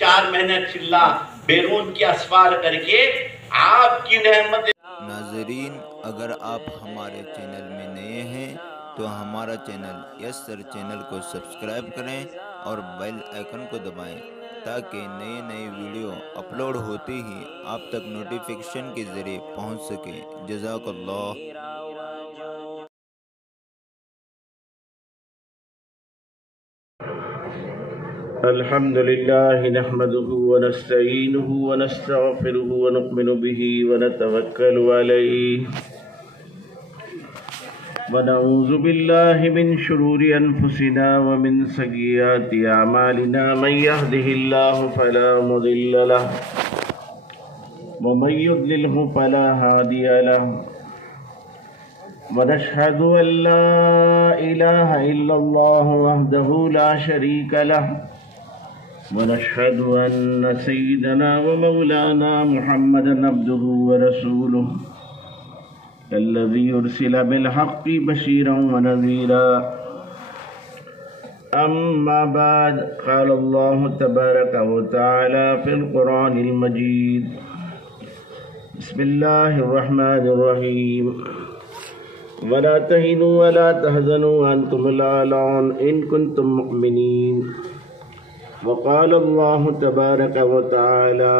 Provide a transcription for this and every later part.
4 مہینے چلا بیرون کی اسفار کر کے آپ کی نعمت. ناظرین، اگر آپ ہمارے چینل میں نئے ہیں تو ہمارا چینل یس سر چینل کو سبسکرائب کریں اور بیل آئیکن کو دبائیں تاکہ نئے ویڈیو اپلوڈ ہوتے ہی آپ تک نوٹیفیکیشن کے ذریعے پہنچ سکے. جزاک اللہ. الحمد لله نحمده ونستعينه ونستغفره ونؤمن به ونتوكل عليه ونعوذ بالله من شرور أنفسنا ومن سيئات أعمالنا. من يهده الله فلا مضل له ومن يضلله فلا هادي له. ونشهد أن لا إله إلا الله وحده لا شريك له ونشهد أن سيدنا ومولانا محمدا عبده ورسوله الذي أرسل بالحق بشيرا ونذيرا. أما بعد، قال الله تبارك وتعالى في القرآن المجيد: بسم الله الرحمن الرحيم. ولا تهنوا ولا تحزنوا وأنتم الأعلون إن كنتم مؤمنين. وقال الله تبارك وتعالى: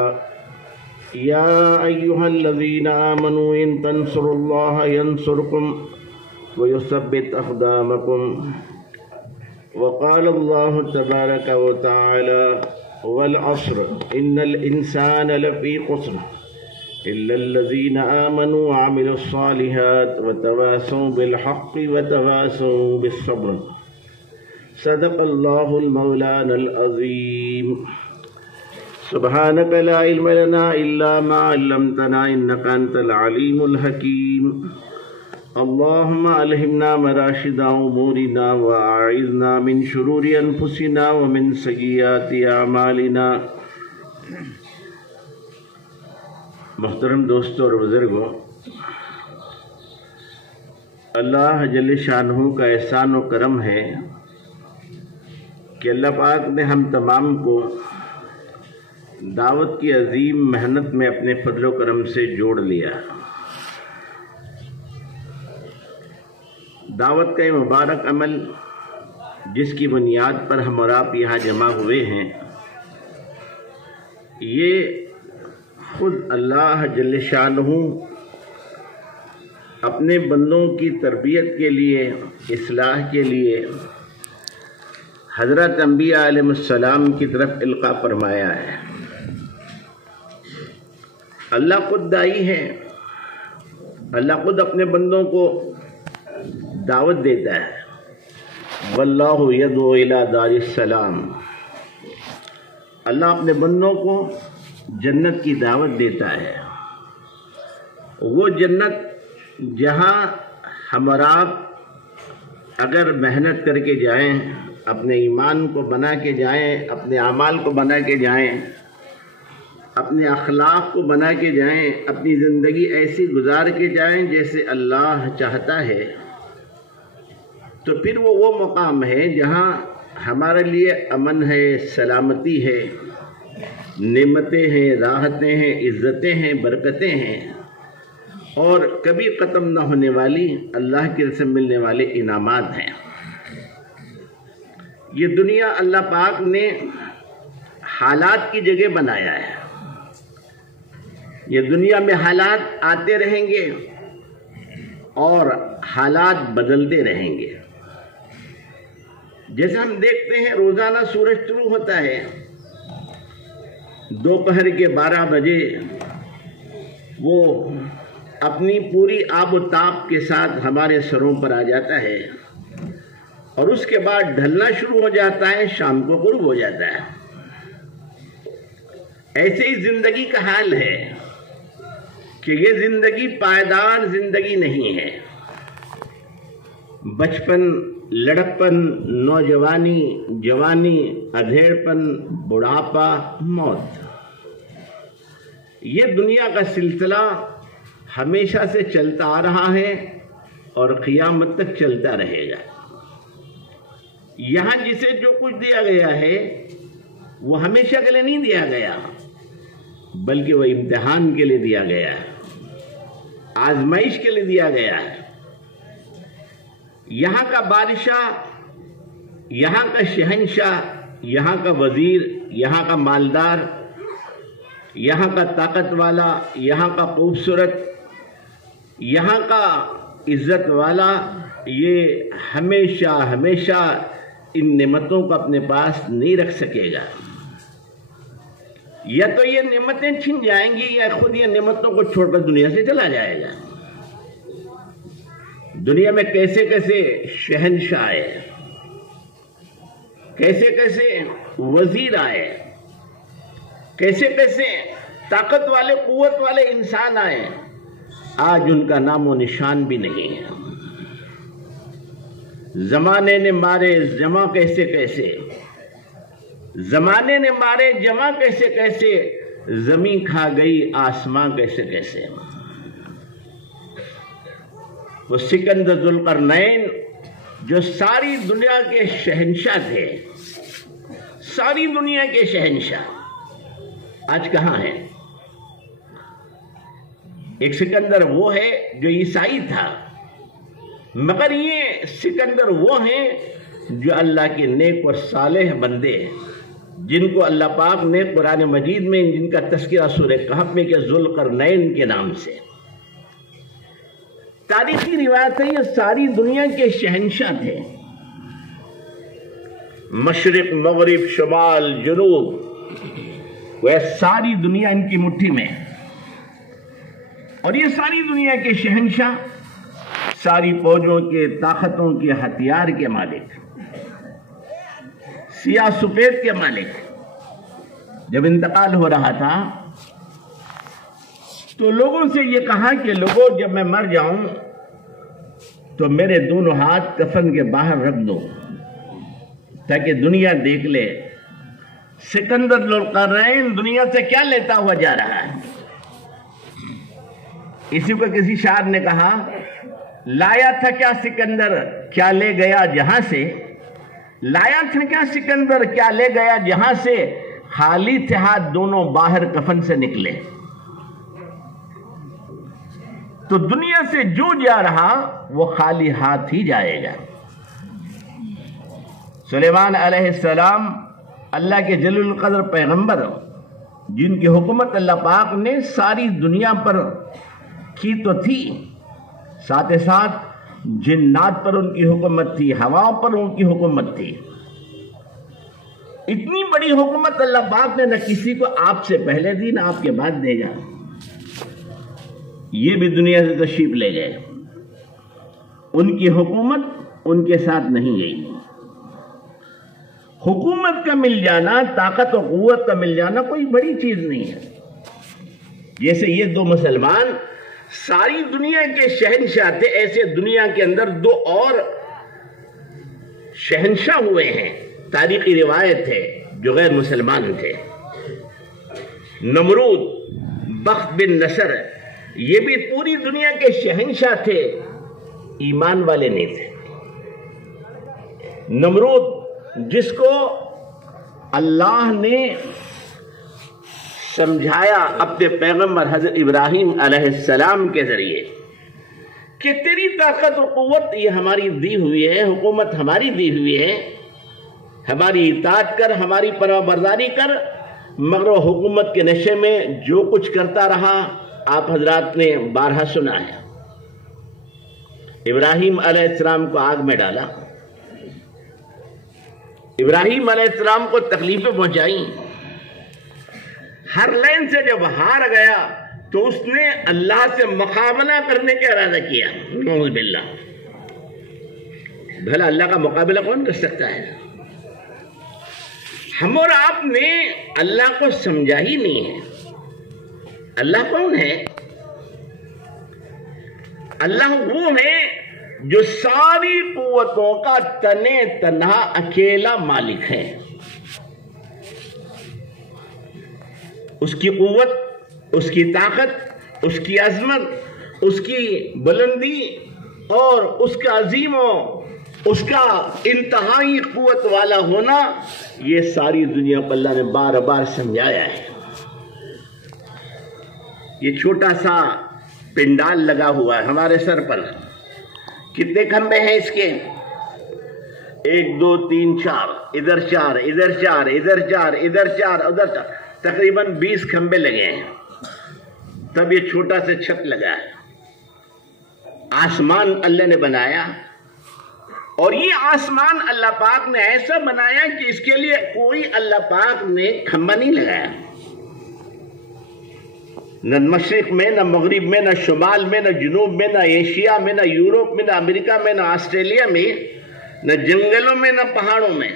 يا أيها الذين آمنوا إن تنصروا الله ينصركم ويثبت أقدامكم. وقال الله تبارك وتعالى: والعصر إن الإنسان لفي خسر إلا الذين آمنوا وعملوا الصالحات وتواصوا بالحق وتواصوا بالصبر. صدق اللہ المولانا العظیم. سبحانک لا علم لنا الا ما علمتنا انک انت العلیم الحکیم. اللہم الہمنا مراشد امورنا واعذنا من شرور انفسنا ومن سیئات اعمالنا. محترم دوستوں اور بزرگوں، اللہ جل شانہ کا احسان و کرم ہے کہ اللہ پاک نے ہم تمام کو دعوت کی عظیم محنت میں اپنے فضل و کرم سے جوڑ لیا. دعوت کا یہ مبارک عمل جس کی بنیاد پر ہم اور آپ یہاں جمع ہوئے ہیں، یہ خود اللہ جل شانہ اپنے بندوں کی تربیت کے لیے، اصلاح کے لیے حضرت انبیاء علیہ السلام کی طرف القاء فرمایا ہے. اللہ خود داعی ہے، اللہ خود اپنے بندوں کو دعوت دیتا ہے. واللہ یدعو الی دار السلام. اللہ اپنے بندوں کو جنت کی دعوت دیتا ہے. وہ جنت جہاں ہم اور آپ اگر محنت کر کے جائیں، اپنے ایمان کو بنا کے جائیں، اپنے اعمال کو بنا کے جائیں، اپنے اخلاق کو بنا کے جائیں، اپنی زندگی ایسی گزار کے جائیں جیسے اللہ چاہتا ہے، تو پھر وہ مقام ہے جہاں ہمارے لیے امن ہے، سلامتی ہے، نعمتیں ہیں، راحتیں ہیں، عزتیں ہیں، برکتیں ہیں، اور کبھی ختم نہ ہونے والی اللہ کی طرف سے ملنے والے انعامات ہیں. یہ دنیا اللہ پاک نے حالات کی جگہ بنایا ہے. یہ دنیا میں حالات آتے رہیں گے اور حالات بدلتے رہیں گے. جیسے ہم دیکھتے ہیں روزانہ سورج طلوع ہوتا ہے، دوپہر کے 12 بجے وہ اپنی پوری آب و تاب کے ساتھ ہمارے سروں پر آ جاتا ہے، اور اس کے بعد ڈھلنا شروع ہو جاتا ہے، شام کو غروب ہو جاتا ہے. ایسے ہی زندگی کا حال ہے کہ یہ زندگی پائیدار زندگی نہیں ہے. بچپن، لڑکپن، نوجوانی، جوانی، ادھیڑپن، بڑھاپا، موت، یہ دنیا کا سلسلہ ہمیشہ سے چلتا آ رہا ہے اور قیامت تک چلتا رہے گا. یہاں جسے جو کچھ دیا گیا ہے وہ ہمیشہ کے لیے نہیں دیا گیا، بلکہ وہ امتحان کے لیے دیا گیا ہے، آزمائش کے لیے دیا گیا ہے۔ یہاں کا بادشاہ، یہاں کا شہنشاہ، یہاں کا وزیر، یہاں کا مالدار، یہاں کا طاقت والا، یہاں کا خوبصورت، یہاں کا عزت والا، یہ ہمیشہ ہمیشہ ان نعمتوں کو اپنے پاس نہیں رکھ سکے گا۔ یا تو یہ نعمتیں چھن جائیں گی یا خود یہ نعمتوں کو چھوڑ کر دنیا سے چلا جائے گا۔ دنیا میں کیسے کیسے شہنشاہ آئے، کیسے کیسے وزیر آئے، کیسے کیسے طاقت والے قوت والے انسان آئے، آج ان کا نام و نشان بھی نہیں ہے۔ زمانے نے مارے جمع کیسے کیسے، زمانے نے مارے جمع کیسے کیسے، زمین کھا گئی آسماں کیسے کیسے۔ وہ سکندر ذوالقرنین جو ساری دنیا کے شہنشاہ تھے، ساری دنیا کے شہنشاہ، آج کہاں ہیں؟ ایک سکندر وہ ہے جو عیسائی تھا، مگر یہ سکندر وہ ہیں جو اللہ کے نیک اور صالح بندے، جن کو اللہ پاک نے قرآن مجید میں جن کا تذکرہ سورہ کہف میں کیا ذوالقرنین کے نام سے۔ تاریخی روایت ہے یہ ساری دنیا کے شہنشاہ تھے، مشرق مغرب شمال جنوب، وہ ساری دنیا ان کی مٹھی میں، اور یہ ساری دنیا کے شہنشاہ، ساری فوجوں کے، طاقتوں کے، ہتھیار کے مالک، سیاہ سفید کے مالک۔ جب انتقال ہو رہا تھا تو لوگوں سے یہ کہا کہ لوگوں جب میں مر جاؤں تو میرے دونوں ہاتھ کفن کے باہر رکھ دو تاکہ دنیا دیکھ لے سکندر ذوالقرنین دنیا سے کیا لیتا ہوا جا رہا ہے۔ اسی کو کسی شاعر نے کہا، لایا تھا کیا سکندر کیا لے گیا جہاں سے، لایا تھا کیا سکندر کیا لے گیا جہاں سے، خالی تھے ہاتھ دونوں باہر کفن سے نکلے۔ تو دنیا سے جو جا رہا وہ خالی ہاتھ ہی جائے گا۔ سلیمان علیہ السلام اللہ کے جلیل القدر پیغمبر، جن کی حکومت اللہ پاک نے ساری دنیا پر کی تو تھی، ساتھ ساتھ جنات پر ان کی حکومت تھی، ہواؤں پر ان کی حکومت تھی۔ اتنی بڑی حکومت اللہ پاک نے نہ کسی کو آپ سے پہلے دی نہ آپ کے بعد دے گا۔ یہ بھی دنیا سے تشریف لے گئے، ان کی حکومت ان کے ساتھ نہیں گئی۔ حکومت کا مل جانا، طاقت و قوت کا مل جانا کوئی بڑی چیز نہیں ہے۔ جیسے یہ دو مسلمان ساری دنیا کے شہنشاہ تھے، ایسے دنیا کے اندر دو اور شہنشاہ ہوئے ہیں، تاریخی روایت ہے، جو غیر مسلمان تھے۔ نمرود، بخت بن نصر، یہ بھی پوری دنیا کے شہنشاہ تھے، ایمان والے نہیں تھے۔ نمرود جس کو اللہ نے سمجھایا اپنے پیغمبر حضرت ابراہیم علیہ السلام کے ذریعے کہ تیری طاقت و قوت یہ ہماری دی ہوئی ہے، حکومت ہماری دی ہوئی ہے، ہماری اطاعت کر، ہماری فرما برداری کر، مگر وہ حکومت کے نشے میں جو کچھ کرتا رہا آپ حضرات نے بارہا سنا ہے۔ ابراہیم علیہ السلام کو آگ میں ڈالا، ابراہیم علیہ السلام کو تکلیفیں پہنچائیں، ہر لائن سے جب ہار گیا تو اس نے اللہ سے مقابلہ کرنے کا ارادہ کیا۔ نعوذ باللہ، بھلا اللہ کا مقابلہ کون کر سکتا ہے؟ ہم اور آپ نے اللہ کو سمجھا ہی نہیں ہے۔ اللہ کون ہے؟ اللہ وہ ہے جو ساری قوتوں کا تنے تنہا اکیلا مالک ہے۔ اس کی قوت، اس کی طاقت، اس کی عظمت، اس کی بلندی اور اس کا عظیم و اس کا انتہائی قوت والا ہونا، یہ ساری دنیا کو اللہ نے بار بار سمجھایا ہے۔ یہ چھوٹا سا پنڈال لگا ہوا ہے ہمارے سر پر، کتنے کھمبے ہیں اس کے؟ 1 2 3 4، ادھر 4، ادھر 4، ادھر 4، ادھر 4، ادھر 4، تقریباً 20 کھمبے لگے ہیں، تب یہ چھوٹا سا چھت لگا ہے۔ آسمان اللہ نے بنایا، اور یہ آسمان اللہ پاک نے ایسا بنایا کہ اس کے لیے کوئی اللہ پاک نے کھمبا نہیں لگایا، نہ مشرق میں، نہ مغرب میں، نہ شمال میں، نہ جنوب میں، نہ ایشیا میں، نہ یورپ میں، نہ امریکہ میں، نہ آسٹریلیا میں، نہ جنگلوں میں، نہ پہاڑوں میں۔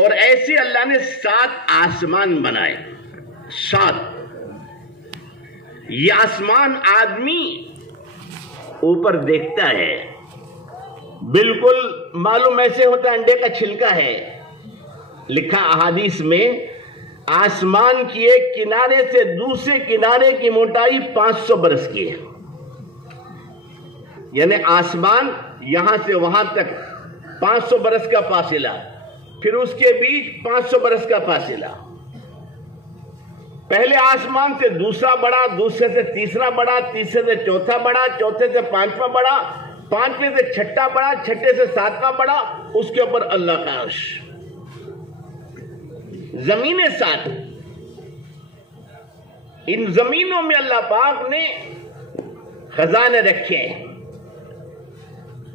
اور ایسے اللہ نے 7 آسمان بنائے، 7۔ یہ آسمان آدمی اوپر دیکھتا ہے، بالکل معلوم ایسے ہوتا ہے انڈے کا چھلکا ہے۔ لکھا احادیث میں آسمان کی ایک کنارے سے دوسرے کنارے کی موٹائی 500 برس کی ہے، یعنی آسمان یہاں سے وہاں تک 500 برس کا فاصلہ، پھر اس کے بیچ 500 برس کا فاصلہ۔ پہلے آسمان سے دوسرا بڑا، دوسرے سے تیسرا بڑا، تیسرے سے چوتھا بڑا، چوتھے سے 5واں بڑا، 5ویں سے چھٹا بڑا، چھٹے سے 7واں بڑا، اس کے اوپر اللہ کا عرش۔ زمینیں 7، ان زمینوں میں اللہ پاک نے خزانے رکھے ہیں۔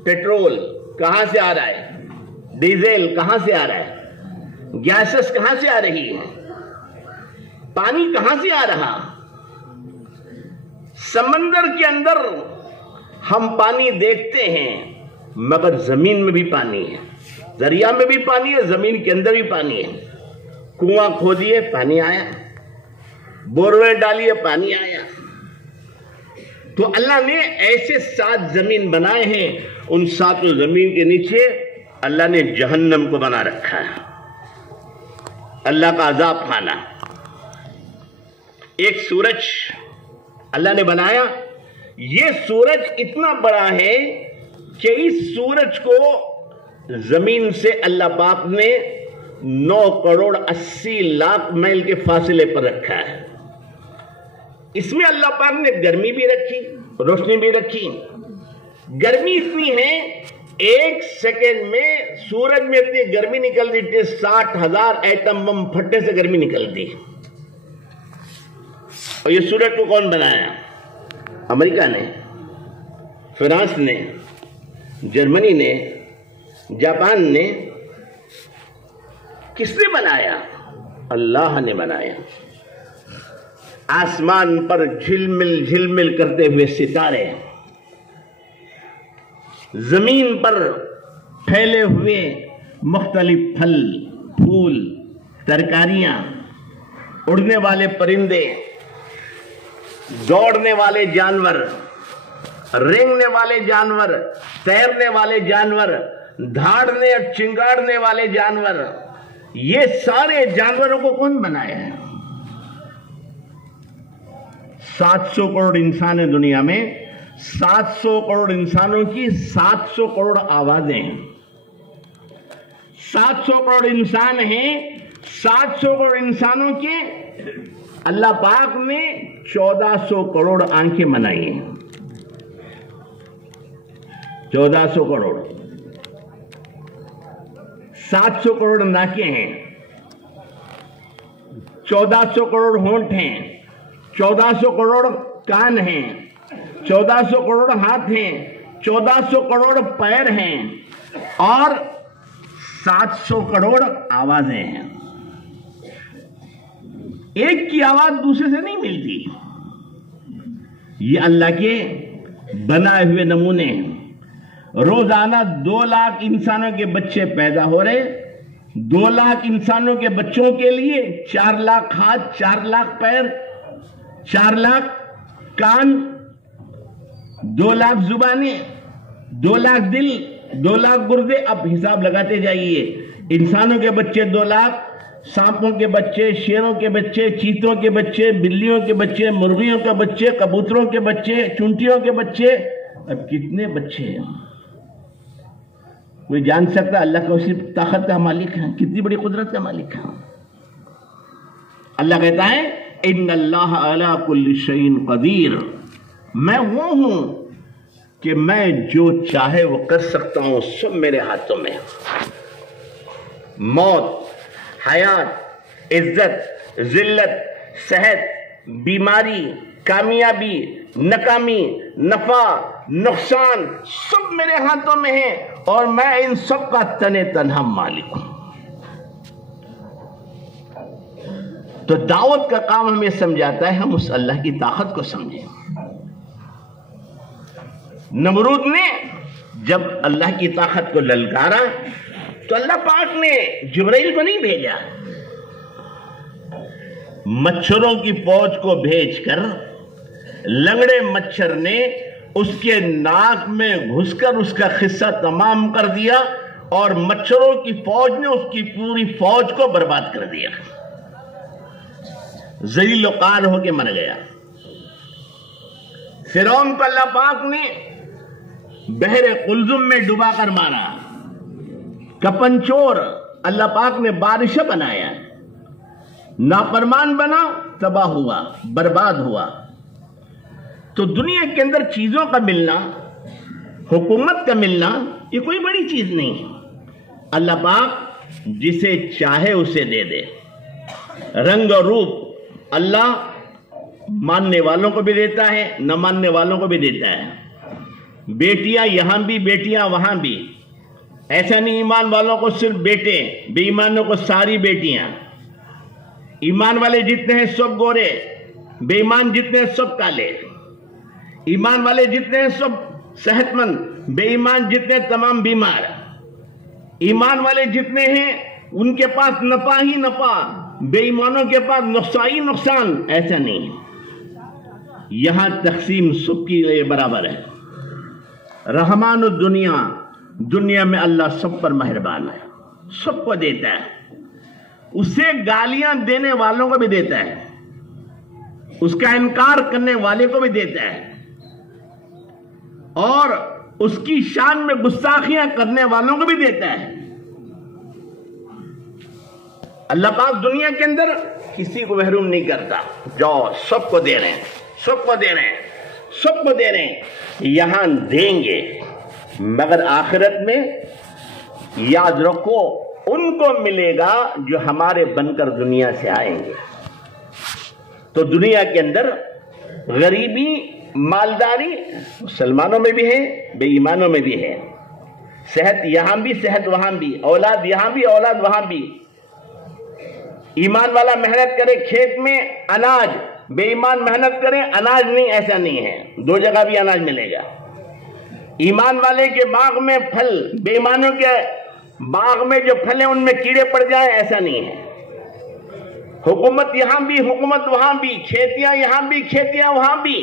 پیٹرول کہاں سے آ رہا ہے؟ ڈیزل کہاں سے آ رہا ہے؟ گیسز کہاں سے آ رہی ہے؟ پانی کہاں سے آ رہا؟ سمندر کے اندر ہم پانی دیکھتے ہیں، مگر زمین میں بھی پانی ہے، دریا میں بھی پانی ہے، زمین کے اندر بھی پانی ہے۔ کنواں کھودیے پانی آیا، بورویل ڈالیے پانی آیا۔ تو اللہ نے ایسے 7 زمین بنائے ہیں، ان 7 زمین کے نیچے اللہ نے جہنم کو بنا رکھا ہے، اللہ کا عذاب خانہ۔ ایک سورج اللہ نے بنایا، یہ سورج اتنا بڑا ہے کہ اس سورج کو زمین سے اللہ پاک نے 9 کروڑ 80 لاکھ میل کے فاصلے پر رکھا ہے۔ اس میں اللہ پاک نے گرمی بھی رکھی، روشنی بھی رکھی۔ گرمی اتنی ہے، 1 سیکنڈ میں سورج میں اتنی گرمی نکلتی تھی، 60,000 ایٹم بم پھٹے سے گرمی نکلتی۔ اور یہ سورج کو کون بنایا؟ امریکہ نے، فرانس نے، جرمنی نے، جاپان نے۔ کس نے بنایا؟ اللہ نے بنایا۔ آسمان پر جھلمل جھلمل کرتے ہوئے ستارے، زمین پر پھیلے ہوئے مختلف پھل پھول ترکاریاں، اڑنے والے پرندے، دوڑنے والے جانور، رینگنے والے جانور، تیرنے والے جانور، دھاڑنے اور چنگاڑنے والے جانور، یہ سارے جانوروں کو کون بنایا ہے؟ 700 کروڑ انسان ہیں دنیا میں، 700 کروڑ انسانوں کی 700 کروڑ آوازیں ہیں۔ 700 کروڑ انسان ہیں، 700 کروڑ انسانوں کے اللہ پاک نے 1400 کروڑ آنکھیں بنائی ہیں۔ 1400 کروڑ، 700 کروڑ ناکیں ہیں، 1400 کروڑ ہونٹ ہیں، 1400 کروڑ کان ہیں، 1400 کروڑ ہاتھ ہیں، 1400 کروڑ پیر ہیں، اور 700 کروڑ آوازیں ہیں۔ ایک کی آواز دوسرے سے نہیں ملتی۔ یہ اللہ کے بنائے ہوئے نمونے ہیں۔ روزانہ 2 لاکھ انسانوں کے بچے پیدا ہو رہے، 2 لاکھ انسانوں کے بچوں کے لیے 4 لاکھ ہاتھ، 4 لاکھ پیر، 4 لاکھ کان، 2 لاکھ زبانیں، 2 لاکھ دل، 2 لاکھ گردے۔ اب حساب لگاتے جائیے، انسانوں کے بچے 2 لاکھ، سانپوں کے بچے، شیروں کے بچے، چیتوں کے بچے، بلیوں کے بچے، مرغیوں کے بچے، کبوتروں کے بچے، چونٹیوں کے بچے، اب کتنے بچے ہیں؟ کوئی جان سکتا اللہ کون سی طاقت کا مالک ہے، کتنی بڑی قدرت کا مالک ہے؟ اللہ کہتا ہے ان اللہ علی کل شیء قدیر، میں وہ ہوں کہ میں جو چاہے وہ کر سکتا ہوں، سب میرے ہاتھوں میں ہے۔ موت، حیات، عزت، ذلت، صحت، بیماری، کامیابی، ناکامی، نفع، نقصان، سب میرے ہاتھوں میں ہے، اور میں ان سب کا تنے تنہا مالک ہوں۔ تو دعوت کا کام ہمیں سمجھاتا ہے ہم اس اللہ کی طاقت کو سمجھیں۔ نمرود نے جب اللہ کی طاقت کو للکارا تو اللہ پاک نے جبرائیل کو نہیں بھیجا، مچھروں کی فوج کو بھیج کر لنگڑے مچھر نے اس کے ناک میں گھس کر اس کا قصہ تمام کر دیا، اور مچھروں کی فوج نے اس کی پوری فوج کو برباد کر دیا، ذلیل و قار ہو کے مر گیا۔ فرعون کو اللہ پاک نے بحر قلزم میں ڈبا کر مارا، کپنچور اللہ پاک نے بارشہ بنایا، نافرمان بنا، تباہ ہوا، برباد ہوا۔ تو دنیا کے اندر چیزوں کا ملنا، حکومت کا ملنا، یہ کوئی بڑی چیز نہیں ہے۔ اللہ پاک جسے چاہے اسے دے دے، رنگ اور روپ اللہ ماننے والوں کو بھی دیتا ہے، نہ ماننے والوں کو بھی دیتا ہے۔ بیٹیاں یہاں بھی، بیٹیاں وہاں بھی، ایسا نہیں ایمان والوں کو صرف بیٹے، بے ایمانوں کو ساری بیٹیاں۔ ایمان والے جتنے ہیں سب گورے، بے ایمان جتنے ہیں سب کالے، ایمان والے جتنے ہیں سب صحت مند، بے ایمان جتنے تمام بیمار۔ ایمان والے جتنے ہیں ان کے پاس نفع ہی نفع، بے ایمانوں کے پاس نقصان ہی نقصان، ایسا نہیں ہے۔ یہاں تقسیم سب کی لیے برابر ہے۔ رحمان الدنیا، دنیا میں اللہ سب پر مہربان ہے، سب کو دیتا ہے، اسے گالیاں دینے والوں کو بھی دیتا ہے، اس کا انکار کرنے والے کو بھی دیتا ہے، اور اس کی شان میں گستاخیاں کرنے والوں کو بھی دیتا ہے۔ اللہ پاک دنیا کے اندر کسی کو محروم نہیں کرتا، جو سب کو دے رہے ہیں، سب کو دے رہے ہیں، سب کو دے رہے ہیں، یہاں دیں گے، مگر آخرت میں یاد رکھو ان کو ملے گا جو ہمارے بن کر دنیا سے آئیں گے۔ تو دنیا کے اندر غریبی، مالداری مسلمانوں میں بھی ہے، بے ایمانوں میں بھی ہے، صحت یہاں بھی، صحت وہاں بھی، اولاد یہاں بھی، اولاد وہاں بھی۔ ایمان والا محنت کرے کھیت میں اناج، بے ایمان محنت کرے اناج نہیں، ایسا نہیں ہے، دو جگہ بھی اناج ملے گا۔ ایمان والے کے باغ میں پھل، بے ایمانوں کے باغ میں جو پھل ہیں ان میں کیڑے پڑ جائیں، ایسا نہیں ہے۔ حکومت یہاں بھی، حکومت وہاں بھی، کھیتیاں یہاں بھی، کھیتیاں وہاں بھی،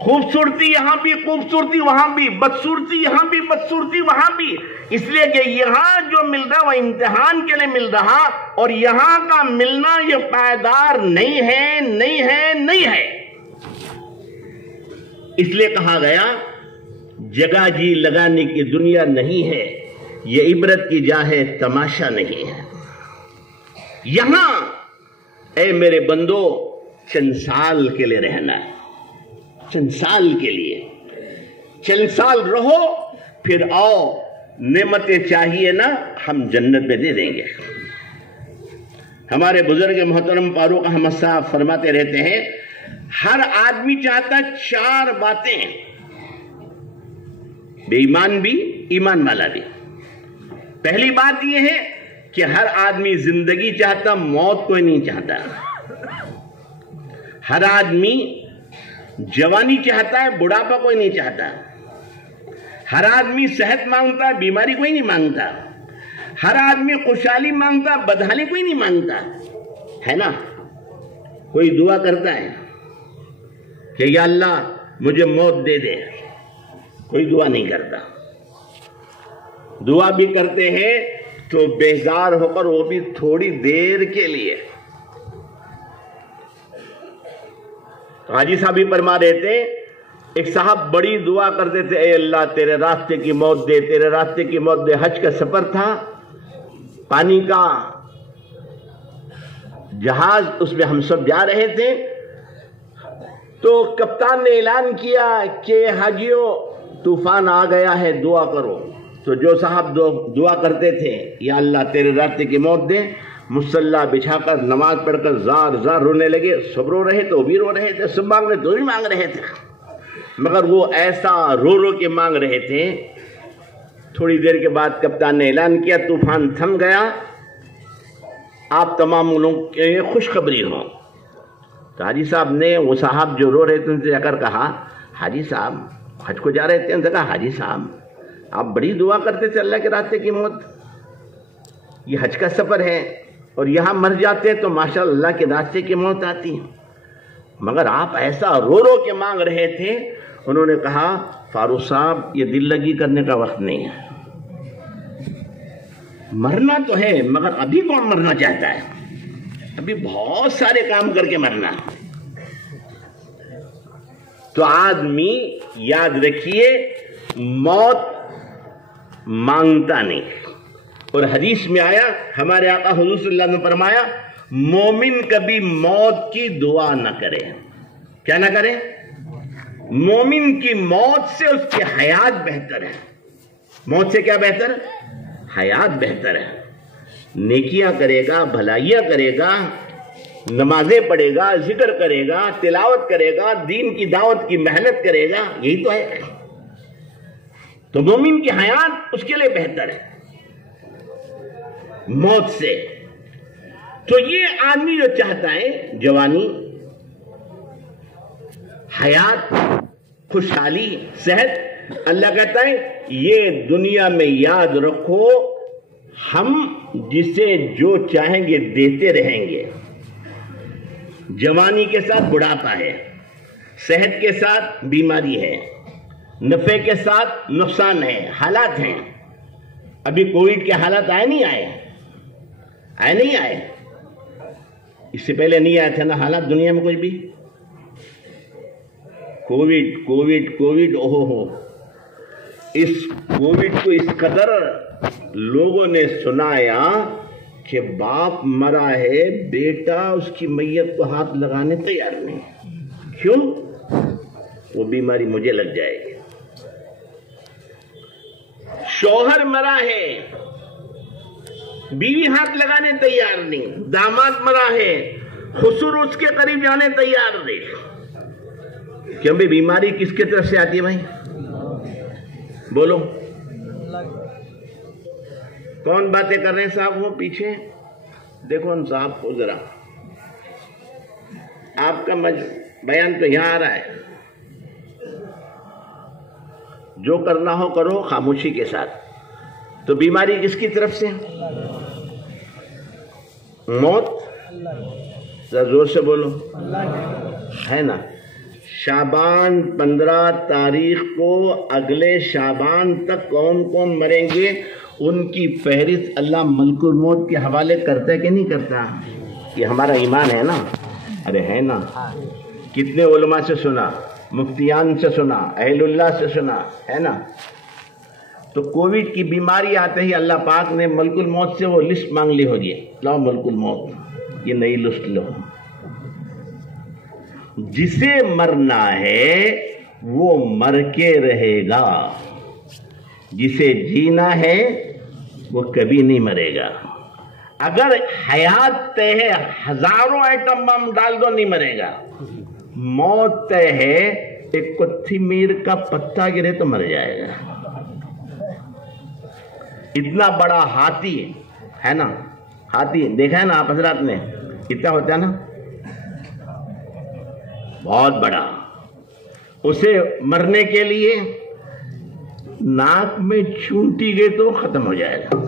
خوبصورتی یہاں بھی، خوبصورتی وہاں بھی، بدصورتی یہاں بھی، بدصورتی وہاں بھی، اس لیے کہ یہاں جو مل رہا وہ امتحان کے لیے مل رہا، اور یہاں کا ملنا یہ پائیدار نہیں ہے، نہیں ہے، نہیں ہے۔ اس لیے کہا گیا جگہ جی لگانے کی دنیا نہیں ہے، یہ عبرت کی جا ہے، تماشا نہیں ہے۔ یہاں اے میرے بندو چند سال کے لیے رہنا ہے، چند سال کے لیے، چند سال رہو، پھر آؤ، نعمتیں چاہیے نا ہم جنت میں دے دیں گے۔ ہمارے بزرگ محترم فاروق احمد صاحب فرماتے رہتے ہیں ہر آدمی چاہتا 4 باتیں، بے ایمان بھی، ایمان والا بھی۔ پہلی بات یہ ہے کہ ہر آدمی زندگی چاہتا، موت کوئی نہیں چاہتا۔ ہر آدمی جوانی چاہتا ہے، بڑھاپا کوئی نہیں چاہتا۔ ہر آدمی صحت مانگتا ہے، بیماری کوئی نہیں مانگتا۔ ہر آدمی خوشحالی مانگتا، بدحالی کوئی نہیں مانگتا، ہے نا؟ کوئی دعا کرتا ہے کہ یا اللہ مجھے موت دے دے، کوئی دعا نہیں کرتا۔ دعا بھی کرتے ہیں تو بیزار ہو کر، وہ بھی تھوڑی دیر کے لیے۔ حاجی صاحب بھی فرما دیتے ایک صاحب بڑی دعا کرتے تھے، اے اللہ تیرے راستے کی موت دے، تیرے راستے کی موت دے۔ حج کا سفر تھا، پانی کا جہاز، اس میں ہم سب جا رہے تھے، تو کپتان نے اعلان کیا کہ حاجیوں طوفان آ گیا ہے، دعا کرو۔ تو جو صاحب دعا کرتے تھے یا اللہ تیرے راستے کی موت دے، مصلی بچھا کر نماز پڑھ کر زار زار رونے لگے۔ سب رو رہے تو بھی رو رہے تھے، سب مانگ رہے تو بھی مانگ رہے تھے، مگر وہ ایسا رو رو کے مانگ رہے تھے۔ تھوڑی دیر کے بعد کپتان نے اعلان کیا طوفان تھم گیا، آپ تمام لوگوں کے خوشخبری ہو۔ تو حاجی صاحب نے، وہ صاحب جو رو رہے تھے ان سے جا کر کہا، حاجی صاحب حج کو جا رہے تھے، انہوں نے کہا حاجی صاحب آپ بڑی دعا کرتے تھے اللہ کے راستے کی موت، یہ حج کا سفر ہے اور یہاں مر جاتے تو ماشاءاللہ اللہ کے راستے کی موت آتی، مگر آپ ایسا رو رو کے مانگ رہے تھے۔ انہوں نے کہا فاروق صاحب یہ دل لگی کرنے کا وقت نہیں ہے، مرنا تو ہے مگر ابھی کون مرنا چاہتا ہے، ابھی بہت سارے کام کر کے مرنا۔ تو آدمی یاد رکھیے موت مانگتا نہیں، اور حدیث میں آیا، ہمارے آقا حضور صلی اللہ علیہ وسلم نے فرمایا مومن کبھی موت کی دعا نہ کرے۔ کیا نہ کرے؟ مومن کی موت سے اس کی حیات بہتر ہے۔ موت سے کیا بہتر؟ حیات بہتر ہے۔ نیکیاں کرے گا، بھلائیاں کرے گا، نمازیں پڑھے گا، ذکر کرے گا، تلاوت کرے گا، دین کی دعوت کی محنت کرے گا، یہی تو ہے۔ تو مومن کی حیات اس کے لیے بہتر ہے موت سے۔ تو یہ آدمی جو چاہتا ہے جوانی، حیات، خوشحالی، صحت، اللہ کہتا ہے یہ دنیا میں یاد رکھو ہم جسے جو چاہیں گے دیتے رہیں گے۔ جوانی کے ساتھ بڑھاپا ہے، صحت کے ساتھ بیماری ہے، نفع کے ساتھ نقصان ہے، حالات ہیں۔ ابھی کووڈ کے حالات آئے نہیں آئے، اس سے پہلے نہیں آئے تھے نا حالات دنیا میں کچھ بھی۔ کووڈ اوہو، اس کووڈ کو اس قدر لوگوں نے سنایا کہ باپ مرا ہے، بیٹا اس کی میت کو ہاتھ لگانے تیار نہیں۔ کیوں؟ وہ بیماری مجھے لگ جائے گی۔ شوہر مرا ہے، بیوی ہاتھ لگانے تیار نہیں، داماد مرا ہے، خسر اس کے قریب جانے تیار نہیں۔ کیوں بھی بیماری کس کی طرف سے آتی ہے بھائی؟ بولو کون باتیں کر رہے ہیں صاحب؟ وہ پیچھے دیکھو ان صاحب کو ذرا، آپ کا بیان تو یہاں آ رہا ہے۔ جو کرنا ہو کرو خاموشی کے ساتھ۔ تو بیماری کس کی طرف سے؟ موت؟ ذرا زور سے بولو، ہے نا؟ شعبان 15 تاریخ کو اگلے شعبان تک کون کون مریں گے ان کی فہرست اللہ ملک الموت کے حوالے کرتا ہے کہ نہیں کرتا؟ یہ ہمارا ایمان ہے نا؟ ارے ہے نا؟ کتنے علماء سے سنا، مفتیان سے سنا، اہل اللہ سے سنا، ہے نا؟ تو کووڈ کی بیماری آتے ہی اللہ پاک نے ملک الموت سے وہ لسٹ مانگ لی ہو گئی، لاؤ ملک الموت، یہ نئی لسٹ لو۔ جسے مرنا ہے وہ مر کے رہے گا، جسے جینا ہے وہ کبھی نہیں مرے گا۔ اگر حیات طے ہے، ہزاروں ایٹم بم ڈال دو نہیں مرے گا۔ موت طے ہے، ایک کتھی میر کا پتا گرے تو مر جائے گا۔ اتنا بڑا ہاتھی ہے نا، ہاتھی دیکھا ہے نا آپ حضرات نے، کتنا ہوتا ہے نا، بہت بڑا۔ اسے مرنے کے لیے ناک میں چونٹی گئی تو ختم ہو جائے گا۔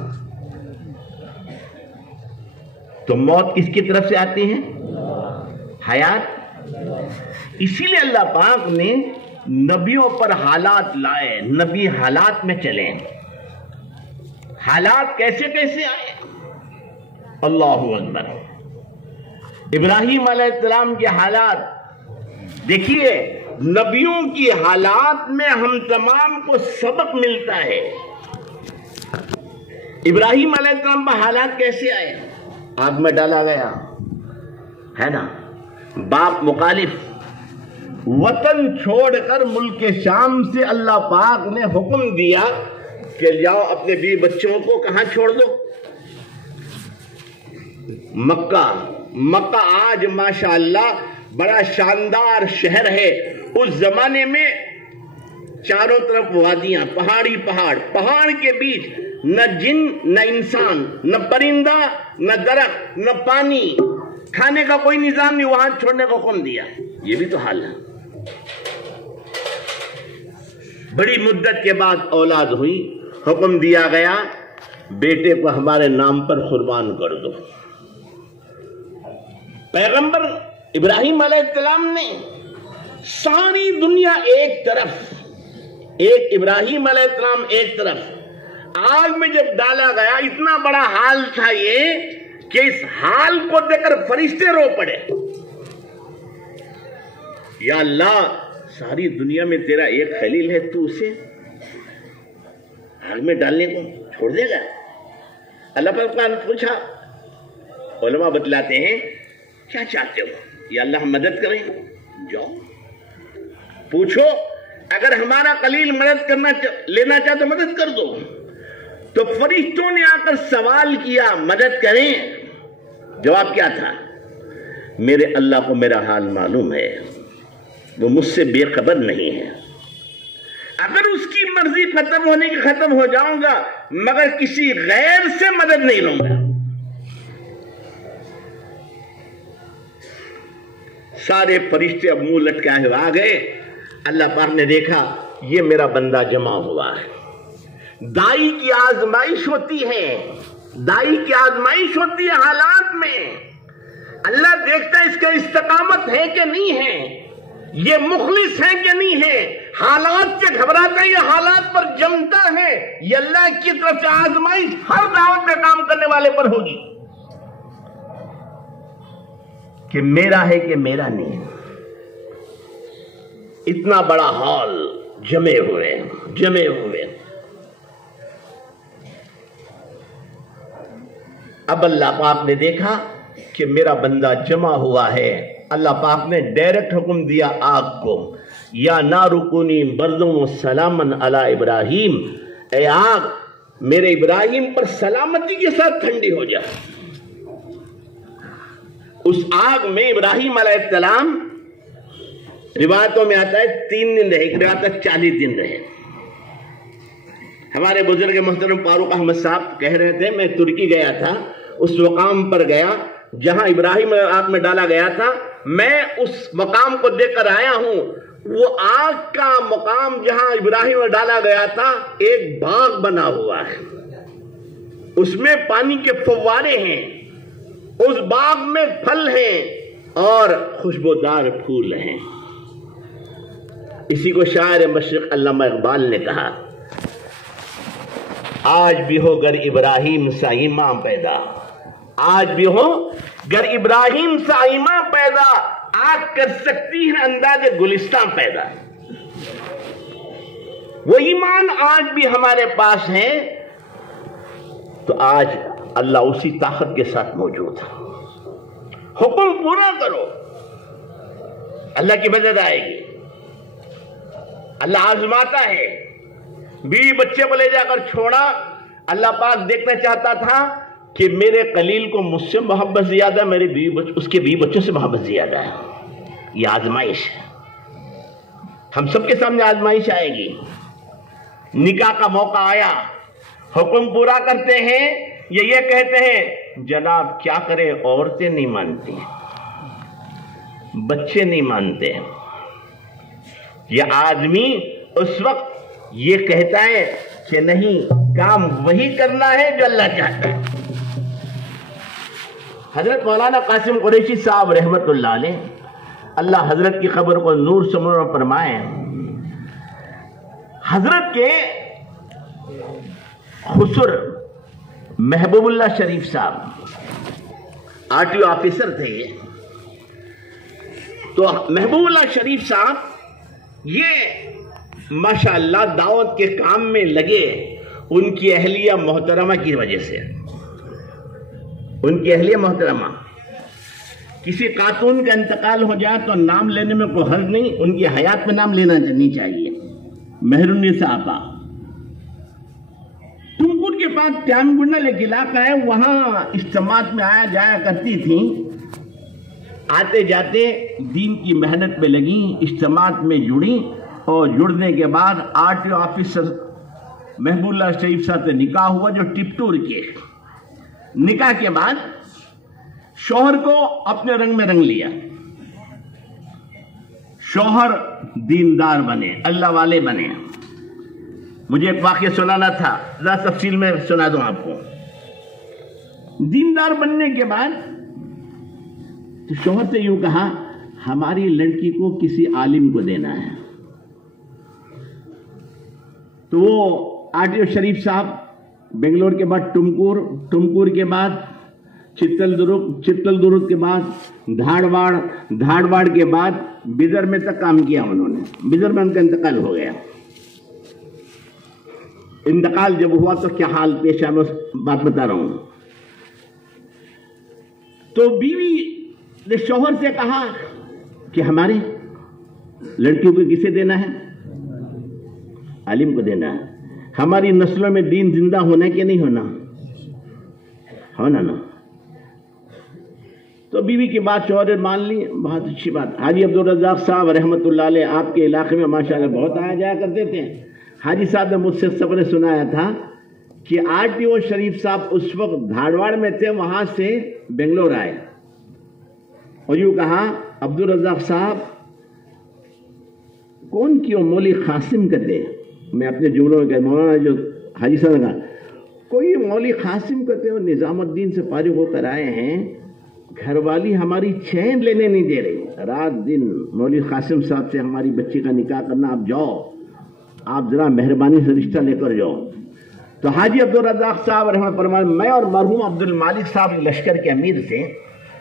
تو موت کس کی طرف سے آتی ہے؟ حیات۔ اسی لیے اللہ پاک نے نبیوں پر حالات لائے، نبی حالات میں چلیں۔ حالات کیسے کیسے آئے؟ اللہ اکبر۔ ابراہیم علیہ السلام کے حالات دیکھیے، نبیوں کی حالات میں ہم تمام کو سبق ملتا ہے۔ ابراہیم علیہ السلام پر حالات کیسے آئے؟ آگ میں ڈالا گیا ہے نا، باپ مخالف، وطن چھوڑ کر ملک شام سے اللہ پاک نے حکم دیا کہ جاؤ اپنے بیوی بچوں کو کہاں چھوڑ دو؟ مکہ آج ماشاءاللہ بڑا شاندار شہر ہے۔ اس زمانے میں چاروں طرف وادیاں، پہاڑ کے بیچ نہ جن نہ انسان، نہ پرندہ نہ درخت نہ پانی، کھانے کا کوئی نظام نہیں، وہاں چھوڑنے کو حکم دیا۔ یہ بھی تو حال ہے۔ بڑی مدت کے بعد اولاد ہوئی، حکم دیا گیا بیٹے کو ہمارے نام پر قربان کر دو۔ پیغمبر ابراہیم علیہ السلام نے ساری دنیا ایک طرف، ایک ابراہیم علیہ السلام ایک طرف، آگ میں جب ڈالا گیا اتنا بڑا حال تھا یہ کہ اس حال کو دیکھ کر فرشتے رو پڑے۔ یا اللہ، ساری دنیا میں تیرا ایک خلیل ہے، تو اسے آگ میں ڈالنے کو چھوڑ دے گا؟ اللہ پاک نے پوچھا، علماء بتلاتے ہیں کیا چاہتے ہو؟ یا اللہ ہم مدد کریں؟ جاؤ پوچھو، اگر ہمارا خلیل مدد لینا چاہے تو مدد کر دو۔ تو فرشتوں نے آ کر سوال کیا مدد کریں؟ جواب کیا تھا؟ میرے اللہ کو میرا حال معلوم ہے، وہ مجھ سے بے خبر نہیں ہے، اگر اس کی مرضی ختم ہونے کی ختم ہو جاؤں گا، مگر کسی غیر سے مدد نہیں لوں گا۔ سارے فرشتے اب منہ لٹکائے آ گئے۔ اللہ پاک نے دیکھا یہ میرا بندہ جمع ہوا ہے۔ دائی کی آزمائش ہوتی ہے، دائی کی آزمائش ہوتی ہے حالات میں۔ اللہ دیکھتا ہے اس کا استقامت ہے کہ نہیں ہے، یہ مخلص ہے کہ نہیں ہے، حالات سے گھبراتا ہے یا حالات پر جمتا ہے۔ یہ اللہ کی طرف سے آزمائش ہر دعوت میں کام کرنے والے پر ہوگی کہ میرا ہے کہ میرا نہیں۔ اتنا بڑا حال جمے ہوئے۔ اب اللہ پاک نے دیکھا کہ میرا بندہ جمع ہوا ہے۔ اللہ پاک نے ڈائریکٹ حکم دیا آگ کو، یا نار کونی بردم و سلامن علی ابراہیم، اے آگ میرے ابراہیم پر سلامتی کے ساتھ ٹھنڈی ہو جا۔ اس آگ میں ابراہیم علیہ السلام، روایتوں میں آتا ہے 3 دن رہے، ایک روایت تک 40 دن رہے۔ ہمارے بزرگ محترم فاروق احمد صاحب کہہ رہے تھے، میں ترکی گیا تھا، اس مقام پر گیا جہاں ابراہیم آگ میں ڈالا گیا تھا، میں اس مقام کو دیکھ کر آیا ہوں۔ وہ آگ کا مقام جہاں ابراہیم میں ڈالا گیا تھا ایک باغ بنا ہوا ہے، اس میں پانی کے فوارے ہیں، اس باغ میں پھل ہیں اور خوشبودار پھول ہیں۔ اسی کو شاعر مشرق علامہ اقبال نے کہا، آج بھی ہو گر ابراہیم سا ایمان پیدا، آج بھی ہو گر ابراہیم سا ایمان پیدا، آگ کر سکتی ہے انداز گلستان پیدا۔ وہ ایمان آج بھی ہمارے پاس ہے، تو آج اللہ اسی طاقت کے ساتھ موجود ہے۔ حکم پورا کرو، اللہ کی مدد آئے گی۔ اللہ آزماتا ہے۔ بیوی بچے کو لے جا کر چھوڑا، اللہ پاک دیکھنا چاہتا تھا کہ میرے خلیل کو مجھ سے محبت زیادہ، میرے اس کے بیوی بچوں سے محبت زیادہ ہے۔ یہ آزمائش ہے، ہم سب کے سامنے آزمائش آئے گی۔ نکاح کا موقع آیا، حکم پورا کرتے ہیں، یہ کہتے ہیں جناب کیا کرے، عورتیں نہیں مانتی، بچے نہیں مانتے۔ یہ آدمی اس وقت یہ کہتا ہے کہ نہیں، کام وہی کرنا ہے جو اللہ چاہتا ہے۔ حضرت مولانا قاسم قریشی صاحب رحمت اللہ علیہ، اللہ حضرت کی قبر کو نور سے منور فرمائے، حضرت کے خسر محبوب اللہ شریف صاحب RTO آفیسر تھے۔ تو محبوب اللہ شریف صاحب یہ ماشاءاللہ دعوت کے کام میں لگے ان کی اہلیہ محترمہ کی وجہ سے. ان کی اہلیہ محترمہ، کسی خاتون کا انتقال ہو جائے تو نام لینے میں کوئی حرج نہیں، ان کی حیات میں نام لینا نہیں چاہیے. مہرالنساء آپا ٹمکور کے پاس ٹیام گنڈل ایک علاقہ ہے، وہاں اجتماعات میں آیا جایا کرتی تھیں. آتے جاتے دین کی محنت میں لگی، اجتماعات میں جڑی، اور جڑنے کے بعد RTO آفیسر محبوب اللہ شریف صاحب سے نکاح ہوا جو ٹپٹور کے. نکاح کے بعد شوہر کو اپنے رنگ میں رنگ لیا. شوہر دیندار بنے، اللہ والے بنے. مجھے ایک واقعہ سنانا تھا، ذرا تفصیل میں سنا دوں آپ کو. دیندار بننے کے بعد تو شوہر سے یوں کہا ہماری لڑکی کو کسی عالم کو دینا ہے. تو وہ RTO شریف صاحب بنگلور کے بعد ٹمکور کے بعد چتل درگ کے بعد دھاڑواڑ کے بعد بیدر میں تک کام کیا انہوں نے. بیدر میں ان کا انتقال ہو گیا. انتقال جب ہوا تو کیا حال پیش آیا میں بات بتا رہا ہوں. تو بیوی نے شوہر سے کہا کہ ہماری لڑکیوں کو کسے دینا ہے؟ عالم کو دینا ہے. ہماری نسلوں میں دین زندہ ہونا ہے کہ نہیں ہونا؟ ہونا نا. تو بیوی کی بات شوہر نے مان لی. بہت اچھی بات. حاجی عبدالرزاق صاحب رحمۃ اللہ علیہ آپ کے علاقے میں ماشاءاللہ بہت آیا جایا کرتے تھے. حاجی صاحب نے مجھ سے سفر سنایا تھا کہ RTO شریف صاحب اس وقت دھاڑواڑ میں تھے، وہاں سے بنگلور آئے اور یوں کہا عبدالرزاق صاحب کون کیوں مولی قاسم کہتے ہیں. میں اپنے جملوں میں مولانا جو حاجی صاحب نے کہا کوئی مولی قاسم کہتے ہیں، نظام الدین سے فارغ ہو کر آئے ہیں، گھر والی ہماری چین لینے نہیں دے رہی. رات دن مولی قاسم صاحب سے ہماری بچی کا نکاح کرنا، آپ جاؤ، آپ ذرا مہربانی سے رشتہ لے کر جاؤ. تو حاجی عبدالرزاق صاحب رحمۃ فرمائے میں اور مرحوم عبد المالک صاحب لشکر کے امیر سے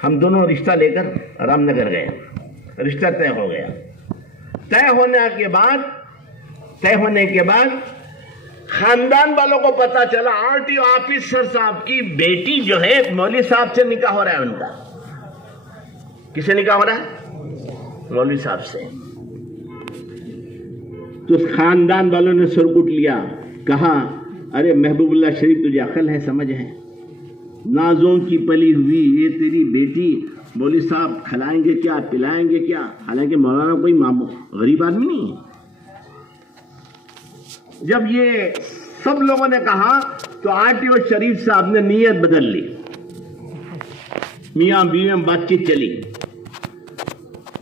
ہم دونوں رشتہ لے کر رام نگر گئے. رشتہ طے ہو گیا. طے ہونے کے بعد خاندان والوں کو پتا چلا RTO آفیسر صاحب کی بیٹی جو ہے مولوی صاحب سے نکاح ہو رہا ہے. ان کا کس سے نکاح ہو رہا ہے؟ مولوی صاحب سے. تو خاندان والوں نے سر کٹ لیا. کہا ارے محبوب اللہ شریف تجھے عقل ہے، سمجھ ہے؟ نازوں کی پلی ہوئی یہ تیری بیٹی مولوی صاحب کھلائیں گے کیا، پلائیں گے کیا؟ حالانکہ مولانا کوئی غریب آدمی نہیں ہے. جب یہ سب لوگوں نے کہا تو RTO شریف صاحب نے نیت بدل لی. میاں بیوی میں بات چیت چلی.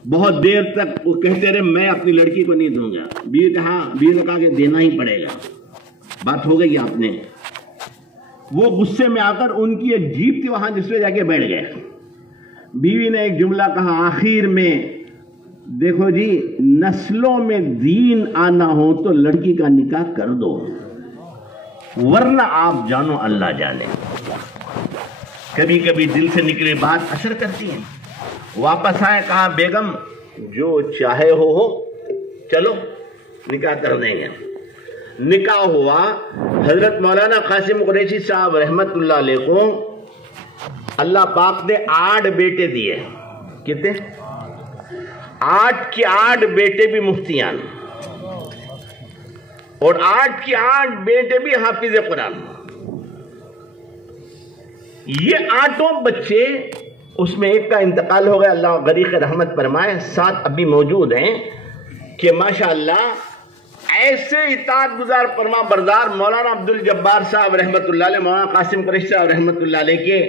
بہت دیر تک وہ کہتے رہے میں اپنی لڑکی کو نہیں دوں گا. بیوی نے کہا کہ دینا ہی پڑے گا. بات ہو گئی آپ نے. وہ غصے میں آ کر ان کی ایک جیپ تھی وہاں جس پہ جا کے بیٹھ گئے. بیوی نے ایک جملہ کہا آخر میں دیکھو جی نسلوں میں دین آنا ہو تو لڑکی کا نکاح کر دو، ورنہ آپ جانو اللہ جانے. کبھی کبھی دل سے نکلی بات اثر کرتی ہے. واپس آئے کہا بیگم جو چاہے ہو چلو نکاح کر دیں گے. نکاح ہوا. حضرت مولانا قاسم قریشی صاحب رحمت اللہ علیہ کو اللہ پاک نے 8 بیٹے دیے. کتنے؟ 8 کے 8 بیٹے بھی مفتیان اور 8 کے 8 بیٹے بھی حافظ قرآن. یہ 8 بچے، اس میں ایک کا انتقال ہو گیا، اللہ غریق رحمت فرمائے. 7 ابھی موجود ہیں کہ ماشاءاللہ ایسے اطاعت گزار فرما بردار مولانا عبد الجبار صاحب رحمت اللہ علیہ، مولانا قاسم قریشی صاحب رحمت اللہ علیہ کے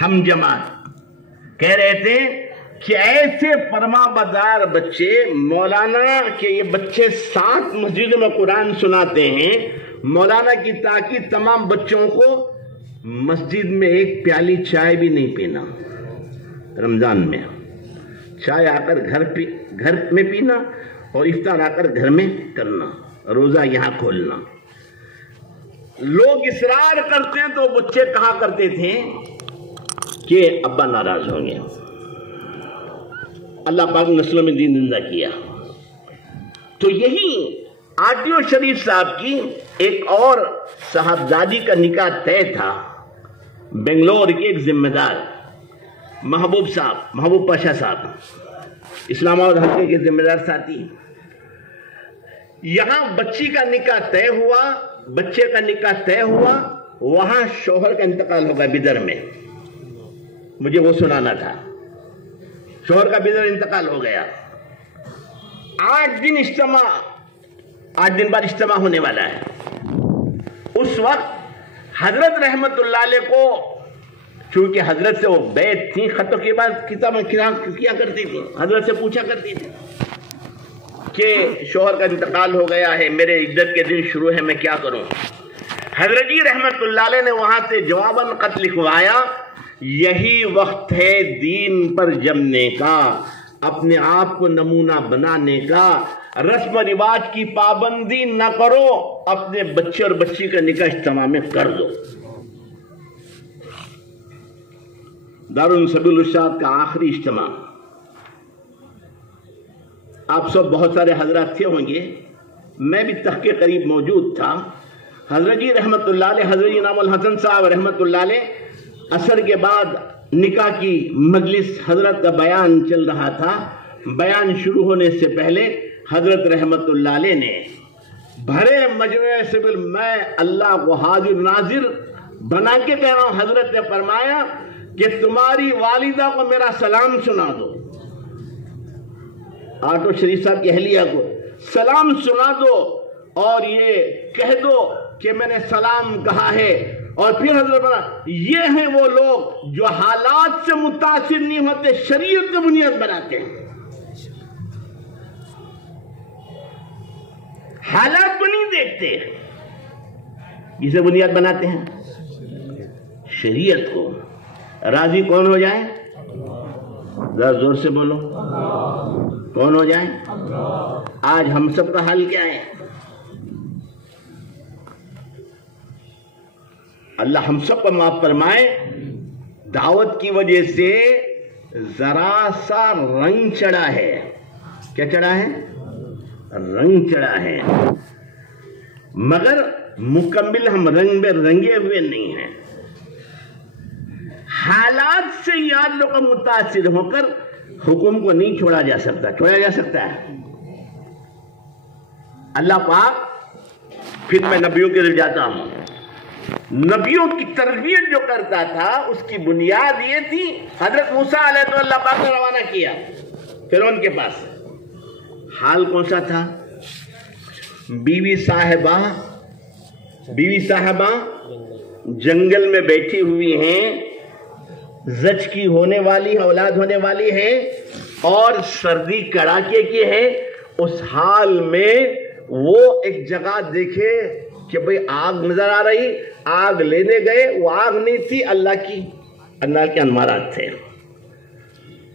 ہم جماعت کہہ رہے تھے کہ ایسے فرما بردار بچے مولانا کے یہ بچے 7 مسجدوں میں قرآن سناتے ہیں. مولانا کی تاکید تمام بچوں کو مسجد میں ایک پیالی چائے بھی نہیں پینا. رمضان میں چائے آ کر گھر میں پینا اور افطار آ کر گھر میں کرنا، روزہ یہاں کھولنا. لوگ اصرار کرتے ہیں تو بچے کہا کرتے تھے کہ ابا ناراض ہوں گے. اللہ پاک نسلوں میں دین زندہ کیا. تو یہی آرٹیو شریف صاحب کی ایک اور صاحبزادی کا نکاح طے تھا، بنگلور کے ایک ذمہ دار محبوب پاشا صاحب، اسلام آباد حلقے کے ذمہ دار ساتھی. یہاں بچے کا نکاح طے ہوا، وہاں شوہر کا انتقال ہو گیا بدر میں. مجھے وہ سنانا تھا. شوہر کا بدر انتقال ہو گیا. 8 دن بعد اجتماع ہونے والا ہے. اس وقت حضرت رحمت اللہ علیہ کو، چونکہ حضرت سے وہ بیعت تھی، خطوں کے بعد کتابیں کیا کرتی تھی، حضرت سے پوچھا کرتی تھی کہ شوہر کا انتقال ہو گیا ہے، میرے عدت کے دن شروع ہے، میں کیا کروں. حضرت جی رحمت اللہ علیہ نے وہاں سے جواباً خط لکھوایا، یہی وقت ہے دین پر جمنے کا، اپنے آپ کو نمونہ بنانے کا. رسم و رواج کی پابندی نہ کرو، اپنے بچے اور بچی کا نکاح اجتماع میں کر دو. دارالسبیل الرشاد کا آخری اجتماع، آپ سب بہت سارے حضرات تھے ہوں گے، میں بھی تحت کے قریب موجود تھا. حضرت جی رحمت اللہ علیہ، حضرت جی نام الحسن صاحب رحمت اللہ علیہ، عصر کے بعد نکاح کی مجلس، حضرت کا بیان چل رہا تھا. بیان شروع ہونے سے پہلے حضرت رحمت اللہ علیہ نے بھرے مجمع سے میں اللہ کو حاضر ناظر بنا کے کہہ رہا ہوں، حضرت نے فرمایا کہ تمہاری والدہ کو میرا سلام سنا دو. آٹو شریف صاحب کی اہلیہ کو سلام سنا دو اور یہ کہہ دو کہ میں نے سلام کہا ہے. اور پھر حضرت بنا، یہ ہیں وہ لوگ جو حالات سے متاثر نہیں ہوتے، شریعت کو بنیاد بناتے ہیں. حالات کو نہیں دیکھتے، اسے بنیاد بناتے ہیں شریعت کو. راضی کون ہو جائے؟ ذرا زور سے بولو، کون ہو جائے؟ آج ہم سب کا حال کیا ہے؟ اللہ ہم سب کو معاف فرمائے. دعوت کی وجہ سے ذرا سا رنگ چڑھا ہے. کیا چڑھا ہے؟ رنگ چڑھا ہے، مگر مکمل ہم رنگ میں رنگے ہوئے نہیں ہیں. حالات سے یاد لوگ متاثر ہو کر حکم کو نہیں چھوڑا جا سکتا. چھوڑا جا سکتا ہے؟ اللہ پاک، پھر میں نبیوں کے لیے جاتا ہوں، نبیوں کی تربیت جو کرتا تھا اس کی بنیاد یہ تھی. حضرت موسیٰ علیہ تو اللہ پاک نے روانہ کیا فرعون کے پاس. حال کون سا تھا؟ بیوی صاحبہ جنگل میں بیٹھی ہوئی ہیں، زچگی ہونے والی، اولاد ہونے والی ہے، اور سردی کڑاکے کی ہے. اس حال میں وہ ایک جگہ دیکھے کہ بھئی آگ نظر آ رہی، آگ لینے گئے، وہ آگ نہیں تھی، اللہ کے انوارات تھے.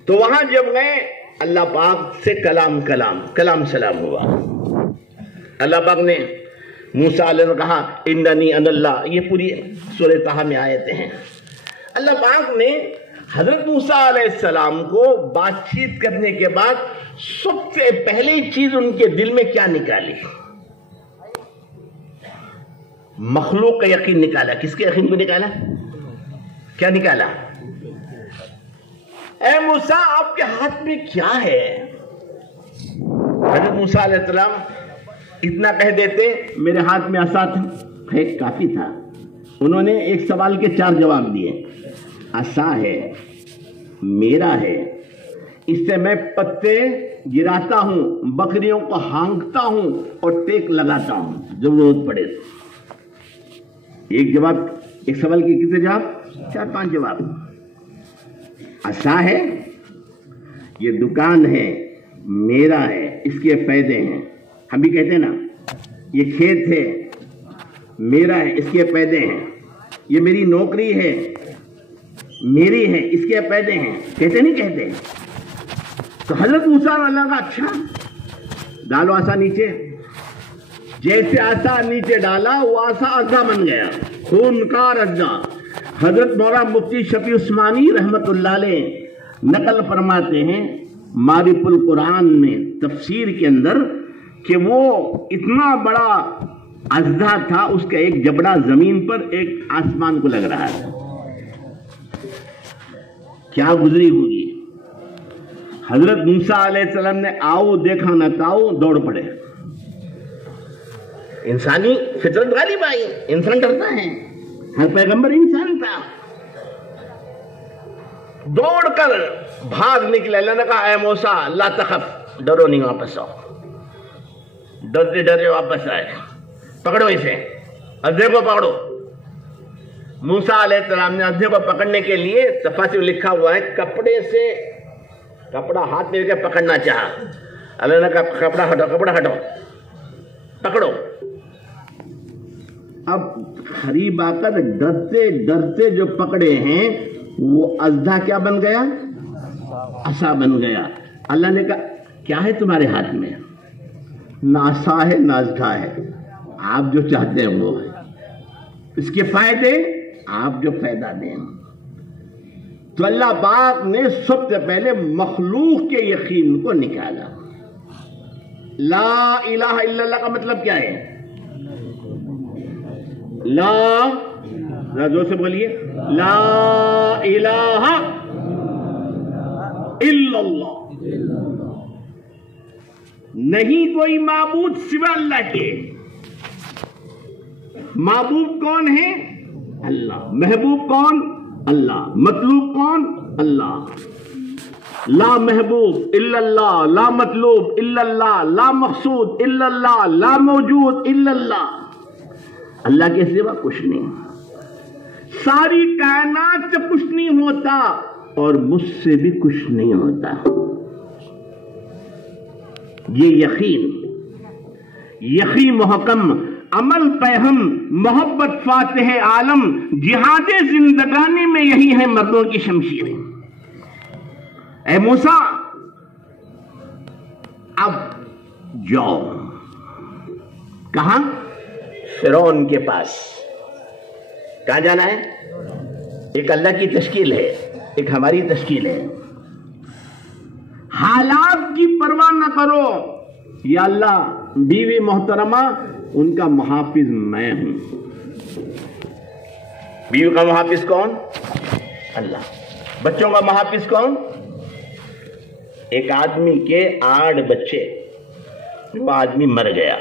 تو وہاں جب گئے، اللہ پاک سے کلام سلام ہوا. اللہ پاک نے موسیٰ علیہ نے کہا اننی انا اللہ. یہ پوری سورہ طٰہٰ میں آیتیں ہیں. اللہ پاک نے حضرت موسیٰ علیہ السلام کو بات چیت کرنے کے بعد سب سے پہلی چیز ان کے دل میں کیا نکالی؟ مخلوق کا یقین نکالا. کس کے یقین کو نکالا؟ کیا نکالا؟ اے موسیٰ آپ کے ہاتھ میں کیا ہے؟ حضرت موسیٰ علیہ السلام اتنا کہہ دیتے، میرے ہاتھ میں عصا تھا، کافی تھا. انہوں نے ایک سوال کے 4 جواب دیے. عصا ہے، میرا ہے، اس سے میں پتے گراتا ہوں، بکریوں کو ہانکتا ہوں اور ٹیک لگاتا ہوں ضرورت پڑے. ایک جواب، ایک سوال کے کتنے جواب؟ 4-5 جواب. عصا ہے، یہ دکان ہے، میرا ہے، اس کے فائدے ہیں. ہم بھی کہتے ہیں نا، یہ کھیت ہے، میرا ہے، اس کے فائدے ہیں. یہ میری نوکری ہے، میری ہے، اس کے فائدے ہیں. کہتے نہیں کہتے؟ تو حضرت موسیٰ نے اللہ کا اچھا ڈالو عصا نیچے. جیسے عصا نیچے ڈالا وہ عصا عصا بن گیا، خونکار عصا. حضرت مولانا مفتی شفیع عثمانی رحمت اللہ علیہ نقل فرماتے ہیں معرف القرآن میں تفسیر کے اندر کہ وہ اتنا بڑا اژدھا تھا، اس کا ایک جبڑا زمین پر ایک آسمان کو لگ رہا تھا. کیا گزری ہوگی. حضرت موسیٰ علیہ السلام نے آؤ دیکھا نہ تاؤ دوڑ پڑے. انسانی فطرت غالب آئی، انسان ڈرتا ہے، ہر پیغمبر انسان تھا. دوڑ کر بھاگ نکلے. اللہ نے کہا اے موسیٰ لا تخف، ڈرو نہیں، واپس آؤ. ڈرتے ڈرے واپس آئے. پکڑو اسے، ادھے کو پکڑو. موسیٰ علیہ السلام نے ادھے کو پکڑنے کے لیے تفاسیر لکھا ہوا ہے کپڑے سے کپڑا ہاتھ میں لے کے پکڑنا چاہا. اللہ نے کہا کپڑا ہٹو، کپڑا ہٹو، پکڑو. اب قریب آ کر ڈرتے ڈرتے جو پکڑے ہیں وہ اژدھا کیا بن گیا؟ عصا بن گیا. اللہ نے کہا کیا ہے تمہارے ہاتھ میں؟ نہ عصا ہے نہ اژدھا ہے، آپ جو چاہتے ہیں وہ ہے. اس کے فائدے آپ جو فائدہ دیں. تو اللہ پاک نے سب سے پہلے مخلوق کے یقین کو نکالا. لا الہ الا اللہ کا مطلب کیا ہے؟ لا زور سے بولیے، لا الہ الا اللہ، نہیں کوئی معبود سوا اللہ کے. معبود کون ہے؟ اللہ. محبوب کون؟ اللہ. مطلوب کون؟ اللہ. لا محبوب الا اللہ، لا مطلوب الا اللہ، لا مقصود الا اللہ، لا موجود الا اللہ. اللہ کے سوا کچھ نہیں. ساری کائنات سے کچھ نہیں ہوتا اور مجھ سے بھی کچھ نہیں ہوتا. یہ یقین محکم، عمل پہم، محبت فاتح عالم، جہاد زندگانی میں یہی ہے مردوں کی شمشیریں. اے موسیٰ اب جاؤ. کہاں؟ فرعون کے پاس. کہاں جانا ہے؟ ایک اللہ کی تشکیل ہے، ایک ہماری تشکیل ہے. حالات کی پرواہ نہ کرو. یا اللہ بیوی محترمہ ان کا محافظ میں ہوں. بیوی کا محافظ کون؟ اللہ. بچوں کا محافظ کون؟ ایک آدمی کے 8 بچے، وہ آدمی مر گیا،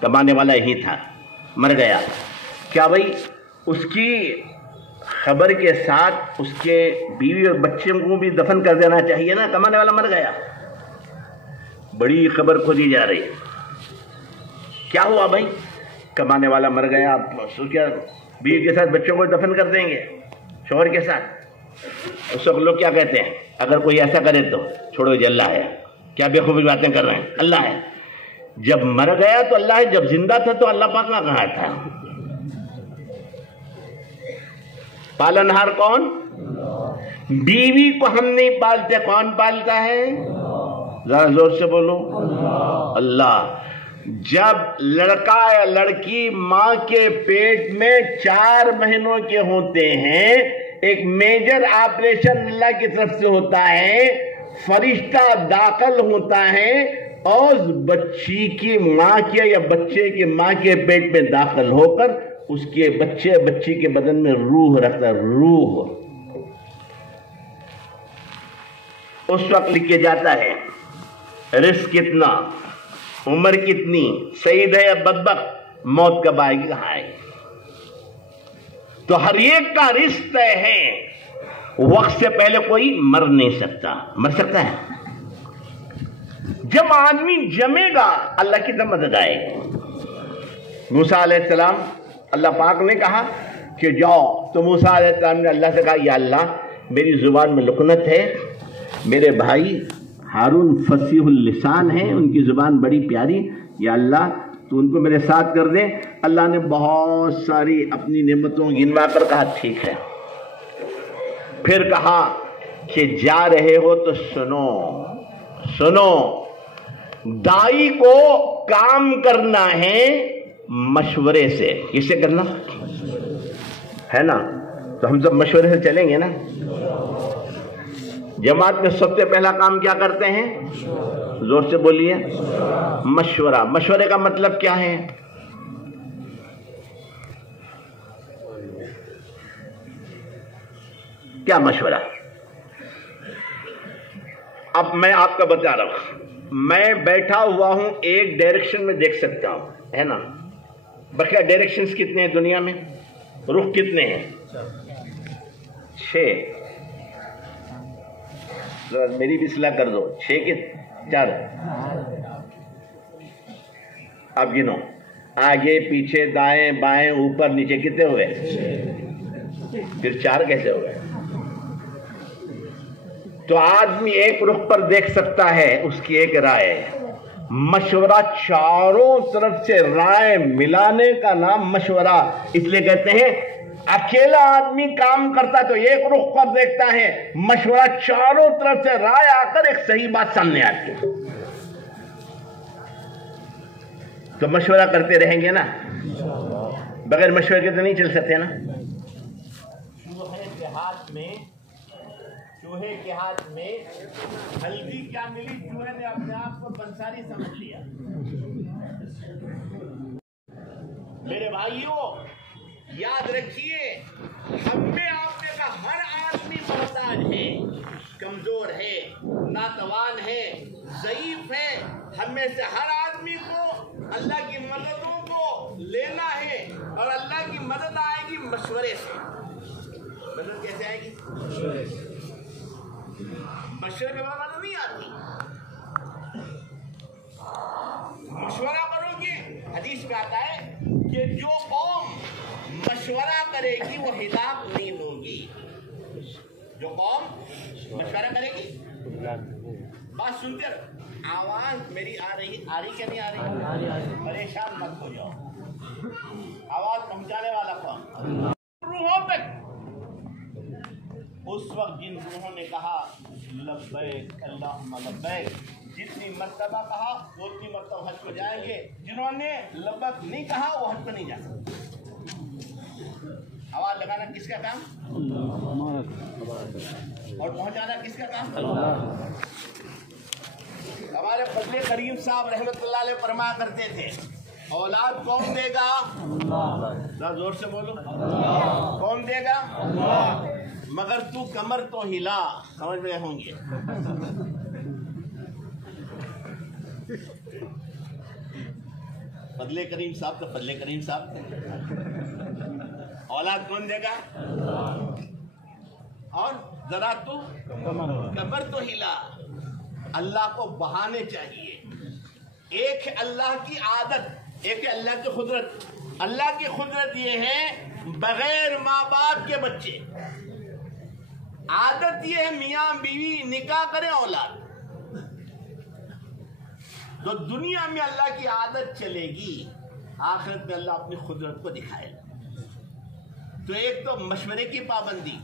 کمانے والا یہی تھا، مر گیا. کیا بھائی اس کی خبر کے ساتھ اس کے بیوی اور بچوں کو بھی دفن کر دینا چاہیے نا؟ کمانے والا مر گیا، بڑی خبر کھودی جا رہی. کیا ہوا بھائی؟ کمانے والا مر گیا، آپ کیا بیوی کے ساتھ بچوں کو دفن کر دیں گے شوہر کے ساتھ؟ اس وقت لوگ کیا کہتے ہیں اگر کوئی ایسا کرے تو چھوڑو جی اللہ ہے. کیا بے خوبی باتیں کر رہے ہیں، اللہ ہے. جب مر گیا تو اللہ ہے، جب زندہ تھا تو اللہ پاک نہ کہا تھا. پالنہار کون؟ بیوی کو ہم نہیں پالتے، کون پالتا ہے؟ ذرا زور سے بولو، اللہ. جب لڑکا یا لڑکی ماں کے پیٹ میں 4 مہینوں کے ہوتے ہیں، ایک میجر آپریشن اللہ کی طرف سے ہوتا ہے، فرشتہ داخل ہوتا ہے اور بچی کی ماں کے یا بچے کی ماں کے پیٹ میں داخل ہو کر اس کے بچی کے بدن میں روح رکھتا ہے. روح اس وقت لکھ کے جاتا ہے رزق کتنا، عمر کتنی، سعید ہے یا بدبخت، موت کب آئے گی، کہاں آئے گی. تو ہر ایک کا رزق طے ہے. وقت سے پہلے کوئی مر نہیں سکتا. مر سکتا ہے؟ جب آدمی جمے گا اللہ کی مدد آئے گی. موسیٰ علیہ السلام، اللہ پاک نے کہا کہ جاؤ. تو موسیٰ علیہ السلام نے اللہ سے کہا یا اللہ میری زبان میں لکنت ہے، میرے بھائی ہارون فصیح اللسان ہیں، ان کی زبان بڑی پیاری، یا اللہ تو ان کو میرے ساتھ کر دے. اللہ نے بہت ساری اپنی نعمتوں گنوا کر کہا ٹھیک ہے. پھر کہا کہ جا رہے ہو تو سنو، دائی کو کام کرنا ہے مشورے سے. کس سے کرنا ہے نا؟ تو ہم سب مشورے سے چلیں گے نا. جماعت میں سب سے پہلا کام کیا کرتے ہیں؟ زور سے بولیے. مشورہ. مشورے کا مطلب کیا ہے؟ کیا مشورہ؟ اب میں آپ کا بتا رہا ہوں. میں بیٹھا ہوا ہوں، ایک ڈائریکشن میں دیکھ سکتا ہوں، ہے نا؟ بقیہ ڈائریکشنز کتنے ہیں دنیا میں؟ رخ کتنے ہیں؟ 6. میری بھی اصلاح کر دو. 6 کے 4. اب گنو. آگے پیچھے دائیں بائیں اوپر نیچے کتنے ہوئے؟ پھر 4 کیسے ہو گئے؟ تو آدمی ایک رخ پر دیکھ سکتا ہے، اس کی ایک رائے ہے. مشورہ چاروں طرف سے رائے ملانے کا نام مشورہ. اس لیے کہتے ہیں اکیلا آدمی کام کرتا تو ایک رخ پر دیکھتا ہے، مشورہ چاروں طرف سے رائے آ کر ایک صحیح بات سامنے آتی ہے. تو مشورہ کرتے رہیں گے نا، بغیر مشورے کے تو نہیں چل سکتے نا. چوہے کے ہاتھ میں ہلدی کیا ملی، چوہے نے اپنے آپ کو بنساری سمجھ لیا. میرے بھائیوں یاد رکھیے، ہم میں آپ نے کہا ہر آدمی محتاج ہے، کمزور ہے، ناتوان ہے، ضعیف ہے. ہم میں سے ہر آدمی کو اللہ کی مددوں کو لینا ہے، اور اللہ کی مدد آئے گی مشورے سے. مدد کیسے آئے گی؟ مشورے میں مدد نہیں آتی. مشورہ کرو گے. حدیث میں آتا ہے کہ جو قوم مشورہ کرے گی وہ ہلاک نہیں ہوگی. جو قوم مشورہ کرے گی. بات سنتے رہو. آواز میری آ رہی کہ نہیں آ رہی؟ پریشان مت ہو جاؤ. آواز پہنچانے والا کون؟ روحوں تک. اس وقت جن روحوں نے کہا لبیک اللہم لبیک، جتنی مرتبہ کہا اتنی مرتبہ حج کو جائیں گے. جنہوں نے لبیک نہیں کہا وہ حج کو نہیں جا سکتے. آواز لگانا کس کا کام؟ اور پہنچانا کس کا کام؟ ہمارے فضل کریم صاحب رحمت اللہ علیہ فرمایا کرتے تھے اولاد کون دے گا؟ ذرا زور سے بولو. کون دے گا؟ مگر تو کمر تو ہلا. سمجھ میں ہوں گے. فضل کریم صاحب تو فضل کریم صاحب. اولاد کون دے گا؟ اور ذرا تو کمر تو ہلا. اللہ کو بہانے چاہیے. ایک ہے اللہ کی عادت، ایک ہے اللہ کی قدرت. اللہ کی قدرت یہ ہے بغیر ماں باپ کے بچے. عادت یہ ہے میاں بیوی نکاح کریں اولاد. تو دنیا میں اللہ کی عادت چلے گی، آخرت میں اللہ اپنی قدرت کو دکھائے گا. تو ایک تو مشورے کی پابندی.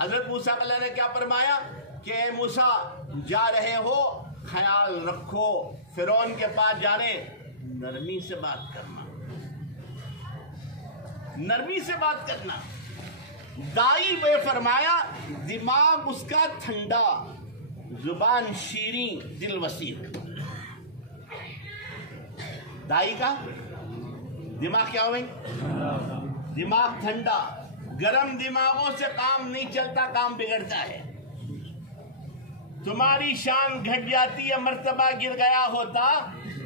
حضرت موسیٰ علیہ نے کیا فرمایا کہ اے موسیٰ جا رہے ہو خیال رکھو فرعون کے پاس جانے، نرمی سے بات کرنا، نرمی سے بات کرنا. دائی نے فرمایا دماغ اس کا ٹھنڈا، زبان شیریں، دل وسیع. دائی کا دماغ کیا ہوئی؟ دماغ ٹھنڈا. گرم دماغوں سے کام نہیں چلتا، کام بگڑتا ہے. تمہاری شان گھٹ جاتی ہے، مرتبہ گر گیا ہوتا،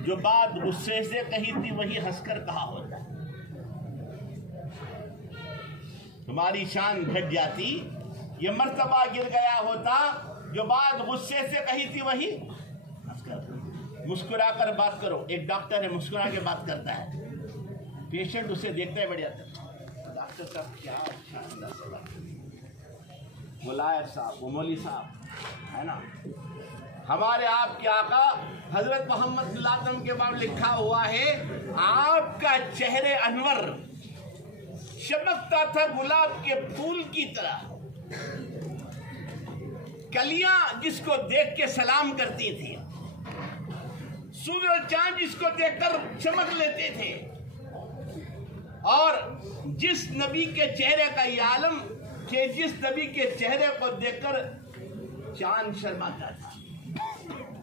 جو بات غصے سے کہی تھی وہی ہنس کر کہا ہوتا. تمہاری شان گھٹ جاتی، یہ مرتبہ گر گیا ہوتا، جو بات غصے سے کہی تھی وہی ہنس کر. مسکرا کر بات کرو. ایک ڈاکٹر ہے مسکرا کے بات کرتا ہے، پیشنٹ اسے دیکھتا ہے بیٹھ جاتا ہے. ڈاکٹر صاحب کیا شاندار سے بات کریں. وہ لائر صاحب، وہ مولوی صاحب ہے نا. ہمارے آپ کے آقا حضرت محمد صلی اللہ علیہ وسلم کے باب لکھا ہوا ہے آپ کا چہرے انور چمکتا تھا گلاب کے پھول کی طرح. کلیاں جس کو دیکھ کے سلام کرتی تھی، سورج اور چاند جس کو دیکھ کر چمک لیتے تھے. اور جس نبی کے چہرے کا یہ عالم کہ جس نبی کے چہرے کو دیکھ کر چاند شرماتا تھا.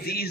30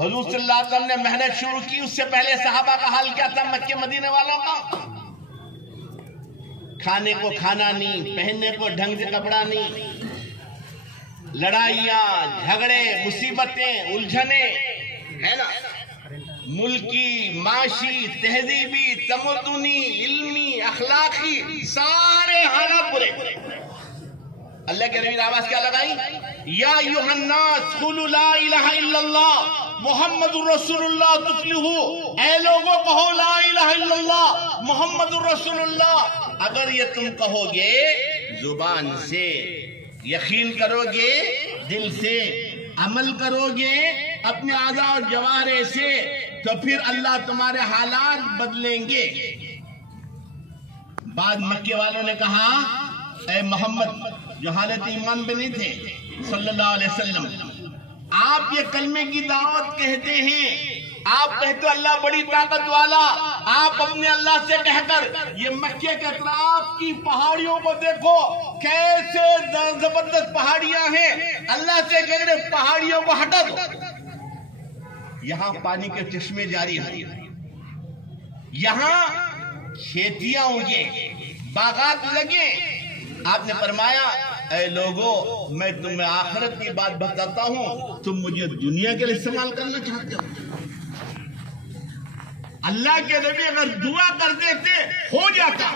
حضور صلی اللہ علیہ وسلم نے محنت شروع کی، اس سے پہلے صحابہ کا حال کیا تھا؟ مکے مدینے والوں کا کھانے کو کھانا نہیں، پہننے کو ڈھنگ سے کپڑا نہیں، لڑائیاں، جھگڑے، مصیبتیں، الجھنے، ہے نا، ملکی، معاشی، تہذیبی، تمدنی، علمی، اخلاقی، سارے حالات برے۔ اللہ کے نبی نے آواز کیا لگائی؟ یا ایھا الناس قولوا لا الہ الا اللہ محمد الرسول اللہ تفلحوا، اے لوگوں کہو لا الہ الا اللہ محمد الرسول اللہ۔ اگر یہ تم کہو گے زبان سے، یقین کرو گے دل سے، عمل کرو گے اپنے اعضاء اور جوارح سے، تو پھر اللہ تمہارے حالات بدلیں گے۔ بعد مکے والوں نے کہا اے محمد، جو حالت ایمان پہ نہیں تھے صلی اللہ علیہ وسلم، آپ یہ کلمے کی دعوت کہتے ہیں، آپ کہتے اللہ بڑی طاقت والا، آپ اپنے اللہ سے کہہ کر یہ مکے کے اطراف کی پہاڑیوں کو دیکھو کیسے زبردست پہاڑیاں ہیں، اللہ سے کہہ رہے پہاڑیوں کو ہٹا دو، یہاں پانی کے چشمے جاری ہیں، یہاں کھیتیاں اگے، باغات لگے۔ آپ نے فرمایا اے لوگو، میں تمہیں آخرت کی بات بتاتا ہوں، تم مجھے دنیا کے لیے استعمال کرنا چاہتے ہو؟ اللہ کے نبی اگر دعا کر دیتے ہو جاتا،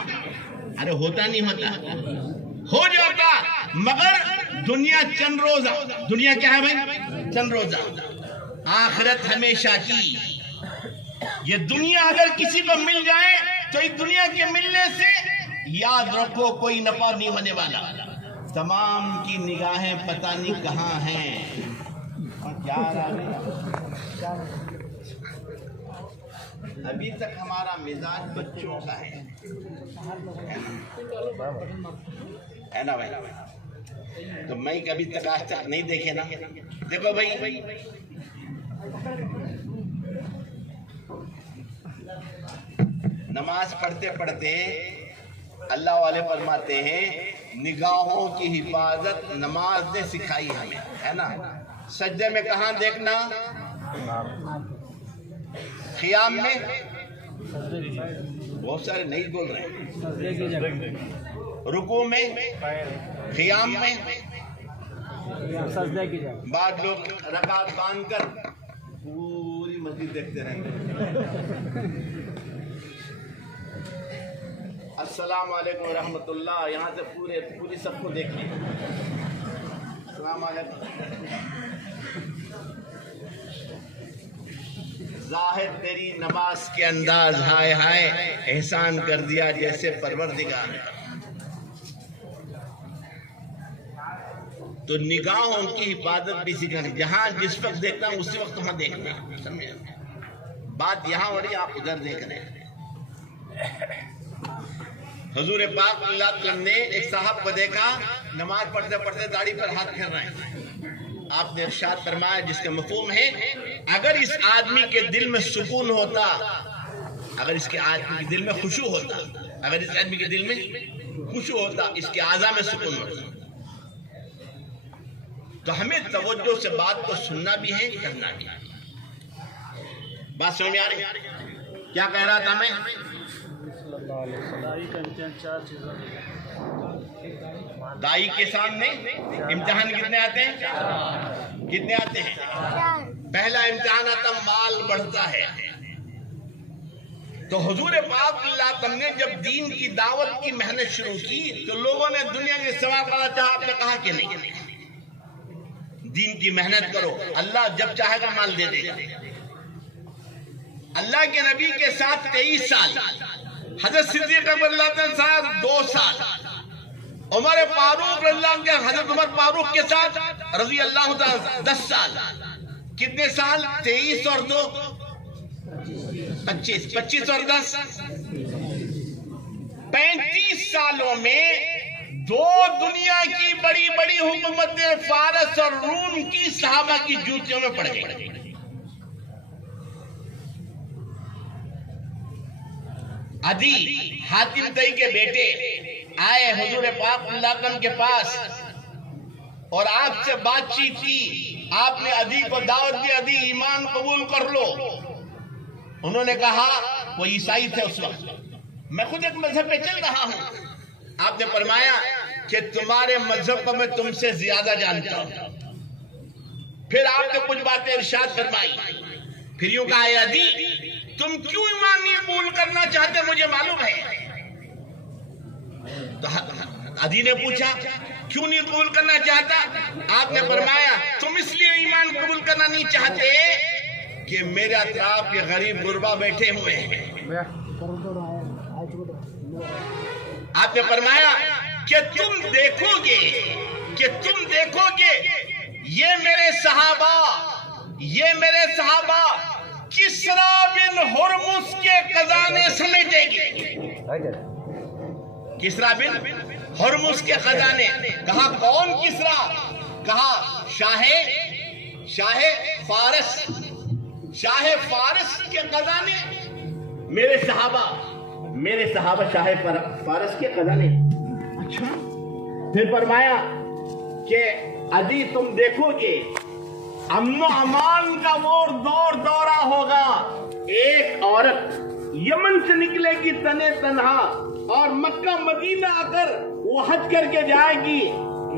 ارے ہوتا نہیں ہوتا، ہو جاتا، مگر دنیا چند روزہ، دنیا کیا ہے بھائی؟ چند روزہ، آخرت ہمیشہ کی۔ یہ دنیا اگر کسی کو مل جائے تو اس دنیا کے ملنے سے یاد رکھو کوئی نفع نہیں ہونے والا، تمام کی نگاہیں پتہ نہیں کہاں ہیں۔ ابھی تک ہمارا مزاج بچوں کا ہے نا بھائی، تو میں کبھی تک آج تک نہیں دیکھے نا۔ دیکھو بھائی، نماز پڑھتے پڑھتے اللہ والے فرماتے ہیں نگاہوں کی حفاظت نماز نے سکھائی ہمیں، ہے نا۔ سجدے میں کہاں دیکھنا؟ قیام میں، بہت سارے نہیں بول رہے ہیں، رکوع میں، قیام میں، بعض لوگ رکعت باندھ کر پوری مسجد دیکھتے رہتے ہیں۔ السلام علیکم ورحمۃ اللہ، یہاں سے پوری سب کو دیکھیں۔ السلام علیکم۔ ظاہر تیری نماز کے انداز، ہائے ہائے احسان کر دیا جیسے پروردگار ہے۔ تو نگاہوں کی حفاظت بھی سکھانا، جہاں جس وقت دیکھنا اسی وقت وہاں دیکھنا، سمجھے؟ بات یہاں ہو رہی، آپ ادھر دیکھ رہے ہیں۔ حضور پاک صلی اللہ علیہ وسلم نے ایک صاحب کو دیکھا نماز پڑھتے پڑھتے داڑھی پر ہاتھ پھیر رہے ہیں۔ آپ نے ارشاد فرمایا جس کا مفہوم ہے اگر اس آدمی کے دل میں سکون ہوتا، اگر اس کے آدمی کے دل میں خشوع ہوتا، اگر اس آدمی کے دل میں خشوع ہوتا، اس کے اعضاء میں سکون ہوتا، تو ہمیں توجہ سے بات کو سننا بھی ہے، کرنا بھی ہے۔ بات سمجھ میں آ رہی؟ کیا کہہ رہا تھا میں؟ دائی کے سامنے امتحان کتنے آتے ہیں؟ کتنے آتے ہیں؟ پہلا امتحان آتا مال بڑھتا ہے۔ تو حضور پاک صلی اللہ علیہ وسلم نے جب دین کی دعوت کی محنت شروع کی تو لوگوں نے دنیا کے ثواب کرنا چاہا، آپ نے کہا کہ نہیں، دین کی محنت کرو، اللہ جب چاہے گا مال دے دے گا۔ اللہ کے نبی کے ساتھ 23 سال، حضرت صدیق رضی اللہ عنہ صاحب 2 سال، عمر فاروق رضی اللہ عنہ، حضرت عمر فاروق کے ساتھ رضی اللہ عنہ 10 سال۔ کتنے سال؟ 23 اور 2 25، 25 اور 10 35 سالوں میں 2 دنیا کی بڑی بڑی حکومتیں فارس اور روم کی صحابہ کی جوتیوں میں پڑ گئی۔ عدی حاتم تئی کے بیٹے آئے حضور پاک صلی اللہ علیہ وسلم کے پاس اور آپ سے بات چیت کی، آپ نے عدی کو دعوت دی، عدی ایمان قبول کر لو۔ انہوں نے کہا، وہ عیسائی تھے اس وقت، میں خود ایک مذہب پہ چل رہا ہوں۔ آپ نے فرمایا کہ تمہارے مذہب کو میں تم سے زیادہ جانتا ہوں۔ پھر آپ نے کچھ باتیں ارشاد فرمائی، پھر یوں کہا، اے عدی تم کیوں ایمان نہیں قبول کرنا چاہتے مجھے معلوم ہے۔ تو عدی نے پوچھا کیوں نہیں قبول کرنا چاہتا؟ آپ نے فرمایا تم اس لیے ایمان قبول کرنا نہیں چاہتے کہ میرے اطراف یہ غریب غربا بیٹھے ہوئے ہیں۔ آپ نے فرمایا کہ تم دیکھو گے یہ میرے صحابہ کسرا بن ہرمز کے خزانے سمیٹیں گے۔ کسرا بن ہرمز کے خزانے۔ کہا کون کسرا؟ کہا شاہ فارس کے خزانے۔ میرے صحابہ شاہ فارس کے خزانے۔ اچھا، پھر فرمایا کہ عدی تم دیکھو گے امن و امان کا وہ دورہ ہوگا، ایک عورت یمن سے نکلے گی تنے تنہا اور مکہ مدینہ آ کر وہ حج کر کے جائے گی،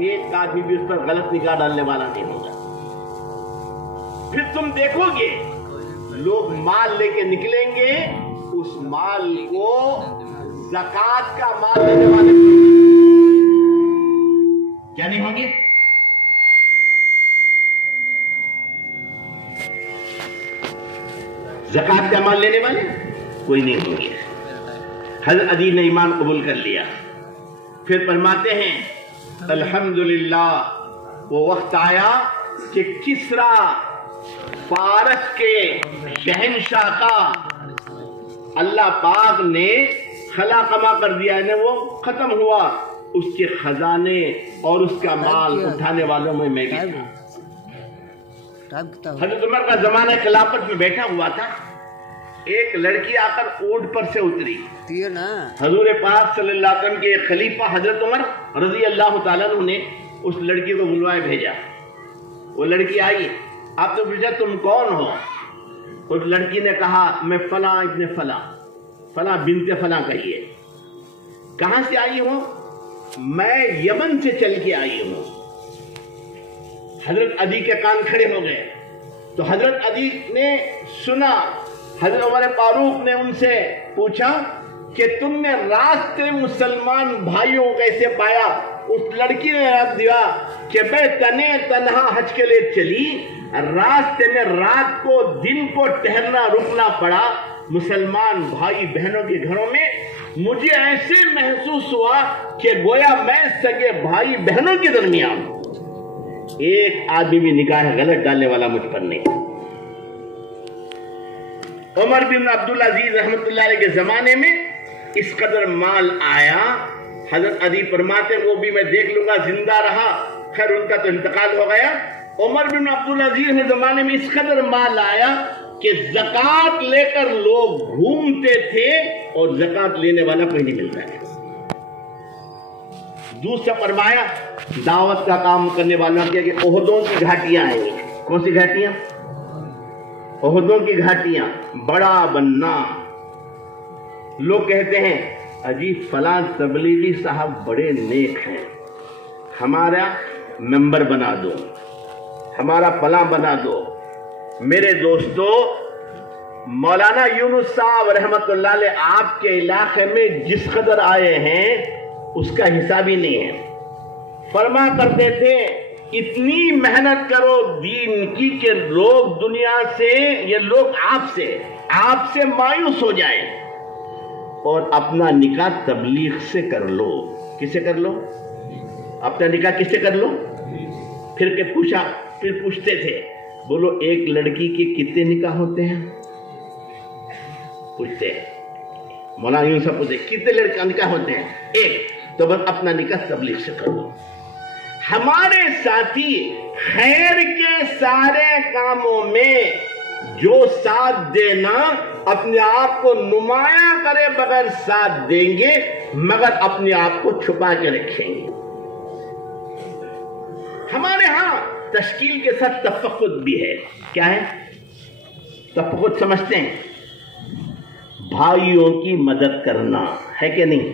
ایک آدمی بھی اس پر غلط نگاہ ڈالنے والا نہیں ہوگا۔ پھر تم دیکھو گے لوگ مال لے کے نکلیں گے، اس مال کو زکوٰۃ کا مال لینے والے کیا نہیں ہوں گے؟ زکوٰۃ کا مال لینے والے کوئی نہیں ہوں گے۔ حضرت عدی نے ایمان قبول کر لیا۔ پھر فرماتے ہیں الحمدللہ وہ وقت آیا کہ کسرا فارس کے شہنشاہ کا اللہ پاک نے خلا کما کر دیا، یعنی وہ ختم ہوا، اس کے خزانے اور اس کا مال اٹھانے والوں میں بھی تھا۔ حضرت عمر کا زمانہ خلافت میں بیٹھا ہوا تھا، ایک لڑکی آ کر اونٹ پر سے اتری۔ حضور پاک صلی اللہ علیہ وسلم کے خلیفہ حضرت عمر رضی اللہ تعالیٰ عنہ نے اس لڑکی کو بلوائے بھیجا۔ وہ لڑکی آئی، آپ نے پوچھا تم کون ہو؟ اس لڑکی نے کہا میں فلاں ابن فلاں بنت فلاں کہیے۔ کہاں سے آئی ہوں؟ میں یمن سے چل کے آئی ہوں۔ حضرت عدی کے کان کھڑے ہو گئے۔ تو حضرت عدی نے سنا، حضرت عمر فاروق نے ان سے پوچھا کہ تم نے راستے مسلمان بھائیوں کیسے پایا؟ اس لڑکی نے رد دیا کہ میں تنے تنہا حج کے لیے چلی، راستے میں رات کو دن کو ٹہلنا رکنا پڑا مسلمان بھائی بہنوں کے گھروں میں۔ مجھے ایسے محسوس ہوا کہ گویا میں سگے بھائی بہنوں کے درمیان، ایک آدمی بھی نگاہ غلط ڈالنے والا مجھ پر نہیں۔ عمر بن عبدالعزیز رحمت اللہ علیہ کے زمانے میں اس قدر مال آیا، حضرت عدی فرماتے وہ بھی میں دیکھ لوں گا، زندہ رہا، خیر ان کا تو انتقال ہو گیا۔ عمر بن عبدالعزیز کے زمانے میں اس قدر مال آیا کہ زکوٰۃ لے کر لوگ گھومتے تھے اور زکوٰۃ لینے والا کوئی نہیں ملتا ہے۔ دوسرا فرمایا دعوت کا کام کرنے والوں کیا کہ احدوں کی گھاٹیاں آئیں۔ کون سی گھاٹیاں؟ احدوں کی گھاٹیاں، بڑا بننا۔ لوگ کہتے ہیں عجیب فلاں تبلیغی صاحب بڑے نیک ہیں، ہمارا ممبر بنا دو، ہمارا فلاں بنا دو۔ میرے دوستو، مولانا یونس صاحب رحمت اللہ علیہ آپ کے علاقے میں جس قدر آئے ہیں اس کا حساب ہی نہیں ہے۔ فرما کرتے تھے اتنی محنت کرو دین کی کہ لوگ دنیا سے، یہ لوگ آپ سے مایوس ہو جائیں، اور اپنا نکاح تبلیغ سے کر لو۔ کس سے کر لو؟ اپنا نکاح کس سے کر لو؟ پھر پوچھتے تھے بولو ایک لڑکی کے کتنے نکاح ہوتے ہیں؟ پوچھتے ہیں مولانا یوں سب پوچھتے کتنے لڑکے نکاح ہوتے ہیں؟ ایک۔ تو بس اپنا نکاح تبلیغ سے کر لو۔ ہمارے ساتھی خیر کے سارے کاموں میں جو ساتھ دینا اپنے آپ کو نمایاں کرے بغیر ساتھ دیں گے، مگر اپنے آپ کو چھپا کے رکھیں گے۔ ہمارے ہاں تشکیل کے ساتھ تفقد بھی ہے. کیا ہے تفقد؟ سمجھتے ہیں؟ بھائیوں کی مدد کرنا ہے کہ نہیں؟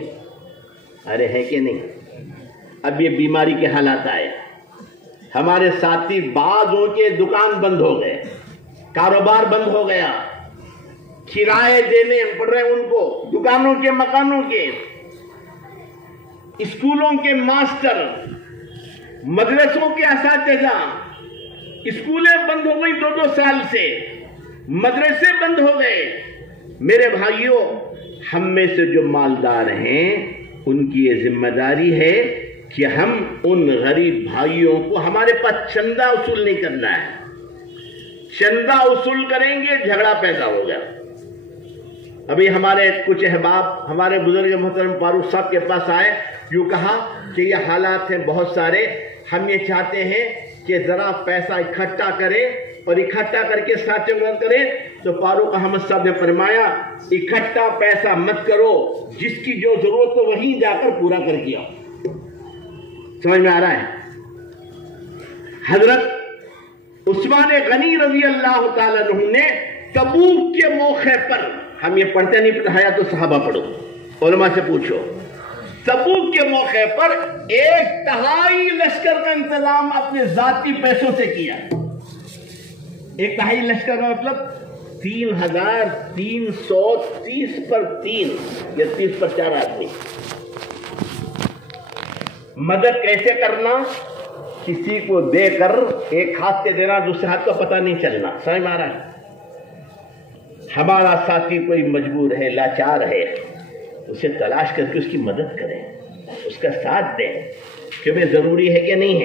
ارے ہے کہ نہیں؟ اب یہ بیماری کے حالات آئے, ہمارے ساتھی بعضوں کے دکان بند ہو گئے, کاروبار بند ہو گیا, کرائے دینے پڑ رہے ان کو دکانوں کے, مکانوں کے, اسکولوں کے ماسٹر, مدرسوں کے اساتذہ. اسکولیں بند ہو گئی 2 سال سے, مدرسے بند ہو گئے. میرے بھائیوں, ہم میں سے جو مالدار ہیں ان کی یہ ذمہ داری ہے کہ ہم ان غریب بھائیوں کو, ہمارے پاس چندہ وصول نہیں کرنا ہے. چندہ وصول کریں گے جھگڑا پیدا ہوگا. ابھی ہمارے کچھ احباب ہمارے بزرگ محترم فاروق صاحب کے پاس آئے, یوں کہا کہ یہ حالات ہیں بہت سارے, ہم یہ چاہتے ہیں کہ ذرا پیسہ اکٹھا کریں اور اکٹھا کر کے ساتھ کریں. تو فاروق احمد صاحب نے فرمایا اکٹھا پیسہ مت کرو, جس کی جو ضرورت ہو وہیں جا کر پورا کر کے آؤ. سمجھ میں آ رہا ہے؟ حضرت عثمان غنی رضی اللہ تعالیٰ عنہ نے تبوک کے موقع پر, ہم یہ پڑھتے نہیں پڑھایا تو صحابہ پڑھو, علماء سے پوچھو, تبوک کے موقع پر 1/3 لشکر کا انتظام اپنے ذاتی پیسوں سے کیا. 1/3 لشکر کا مطلب 3330 پر 3 یا 30 پر 4 آدمی. مدد کیسے کرنا؟ کسی کو دے کر ایک ہاتھ سے دینا, دوسرے ہاتھ کو پتہ نہیں چلنا. سمجھ میں آ رہا ہے؟ ہمارا ساتھی کوئی مجبور ہے, لاچار ہے, اسے تلاش کر کے اس کی مدد کریں, اس کا ساتھ دیں. کیونکہ ضروری ہے کہ نہیں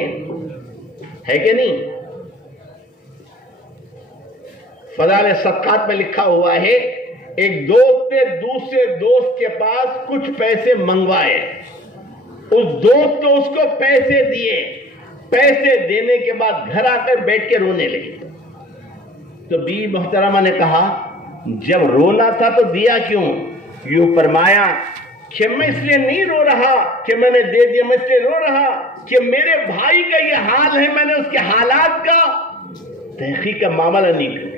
ہے کہ نہیں؟ فضائل صدقات میں لکھا ہوا ہے, ایک دوست نے دوسرے دوست کے پاس کچھ پیسے منگوائے, اس دوست نے اس کو پیسے دیے, پیسے دینے کے بعد گھر آ کر بیٹھ کے رونے لگے. تو بیوی محترمہ نے کہا جب رونا تھا تو دیا کیوں؟ یوں فرمایا کہ میں اس لیے نہیں رو رہا کہ میں نے دے دیا, میں اس لیے رو رہا کہ میرے بھائی کا یہ حال ہے, میں نے اس کے حالات کا تحقیق کا معاملہ نہیں کیا.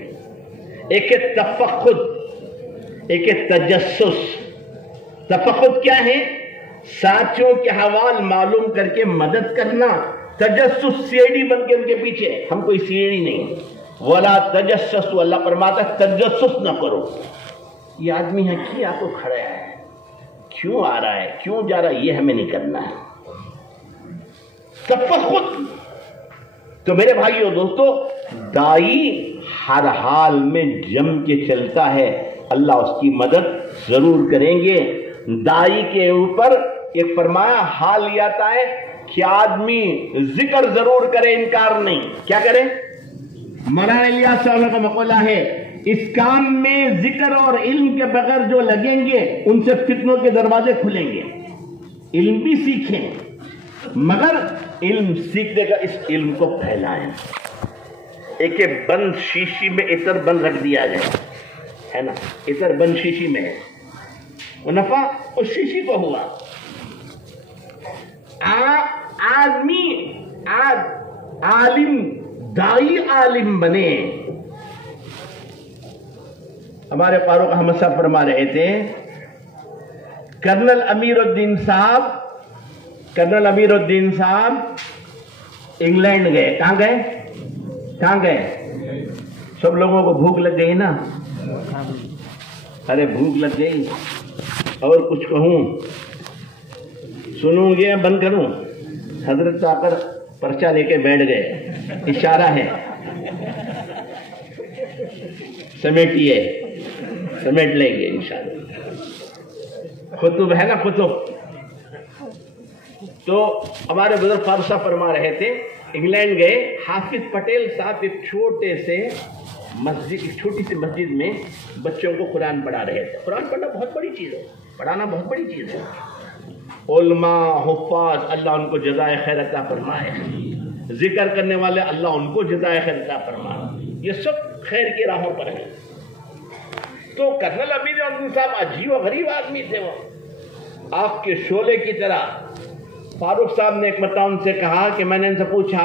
ایک ہے تفقد, ایک ہے تجسس. تفقد کیا ہے؟ ساتھیوں کے حوال معلوم کر کے مدد کرنا. تجسس سیڑھی بن کے ان کے پیچھے, ہم کوئی سیڑھی نہیں. ولا تجسسوا, اللہ فرماتا تجسس نہ کرو. یہ آدمی ہے کہ آپ کو کھڑا ہے, کیوں آ رہا ہے, کیوں جا رہا ہے, یہ ہمیں نہیں کرنا ہے. تفقد. تو میرے بھائیو دوستو, دائی ہر حال میں جم کے چلتا ہے, اللہ اس کی مدد ضرور کریں گے. دائی کے اوپر ایک فرمایا حال یہ آتا ہے کہ آدمی ذکر ضرور کرے, انکار نہیں. کیا کرے؟ مولانا الیاس صاحب کا مقولہ ہے, اس کام میں ذکر اور علم کے بغیر جو لگیں گے ان سے فتنوں کے دروازے کھلیں گے. علم بھی سیکھیں مگر علم سیکھنے کا اس علم کو پھیلائیں. ایک بند شیشی میں عطر بند رکھ دیا گیا ہے نا, عطر بند شیشی میں ہے, وہ نفع اس شیشی کو ہوا. آدمی عالم, دائی عالم بنے. ہمارے فاروق احمد صاحب فرما رہے تھے, کرنل امیر الدین صاحب انگلینڈ گئے. کہاں گئے؟ سب لوگوں کو بھوک لگ گئی نا. ارے بھوک لگ گئی, اور کچھ کہوں, سنوں گے بند کروں؟ حضرت آ کر پرچہ لے کے بیٹھ گئے, اشارہ ہے, سمیٹیے, سمیٹ لیں گے انشاءاللہ. خطب ہے نا, خطب. تو ہمارے بزرگ فاروق صاحب فرما رہے تھے, انگلینڈ گئے. حافظ پٹیل صاحب ایک چھوٹی سی مسجد میں بچوں کو قرآن پڑھا رہے تھے. قرآن پڑھنا بہت بڑی چیز ہے, پڑھانا بہت بڑی چیز ہے. علماء حفاظ اللہ ان کو جزائے خیر عطا فرمائے, ذکر کرنے والے اللہ ان کو جزائے خیر عطا فرمائے, یہ سب خیر کی راہوں پر ہیں. تو کرنل امیر الدین صاحب عجیب و غریب آدمی تھے. وہ آپ کے شعلے کی طرح. فاروق صاحب نے ایک مرتبہ ان سے کہا کہ میں نے ان سے پوچھا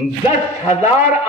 10,000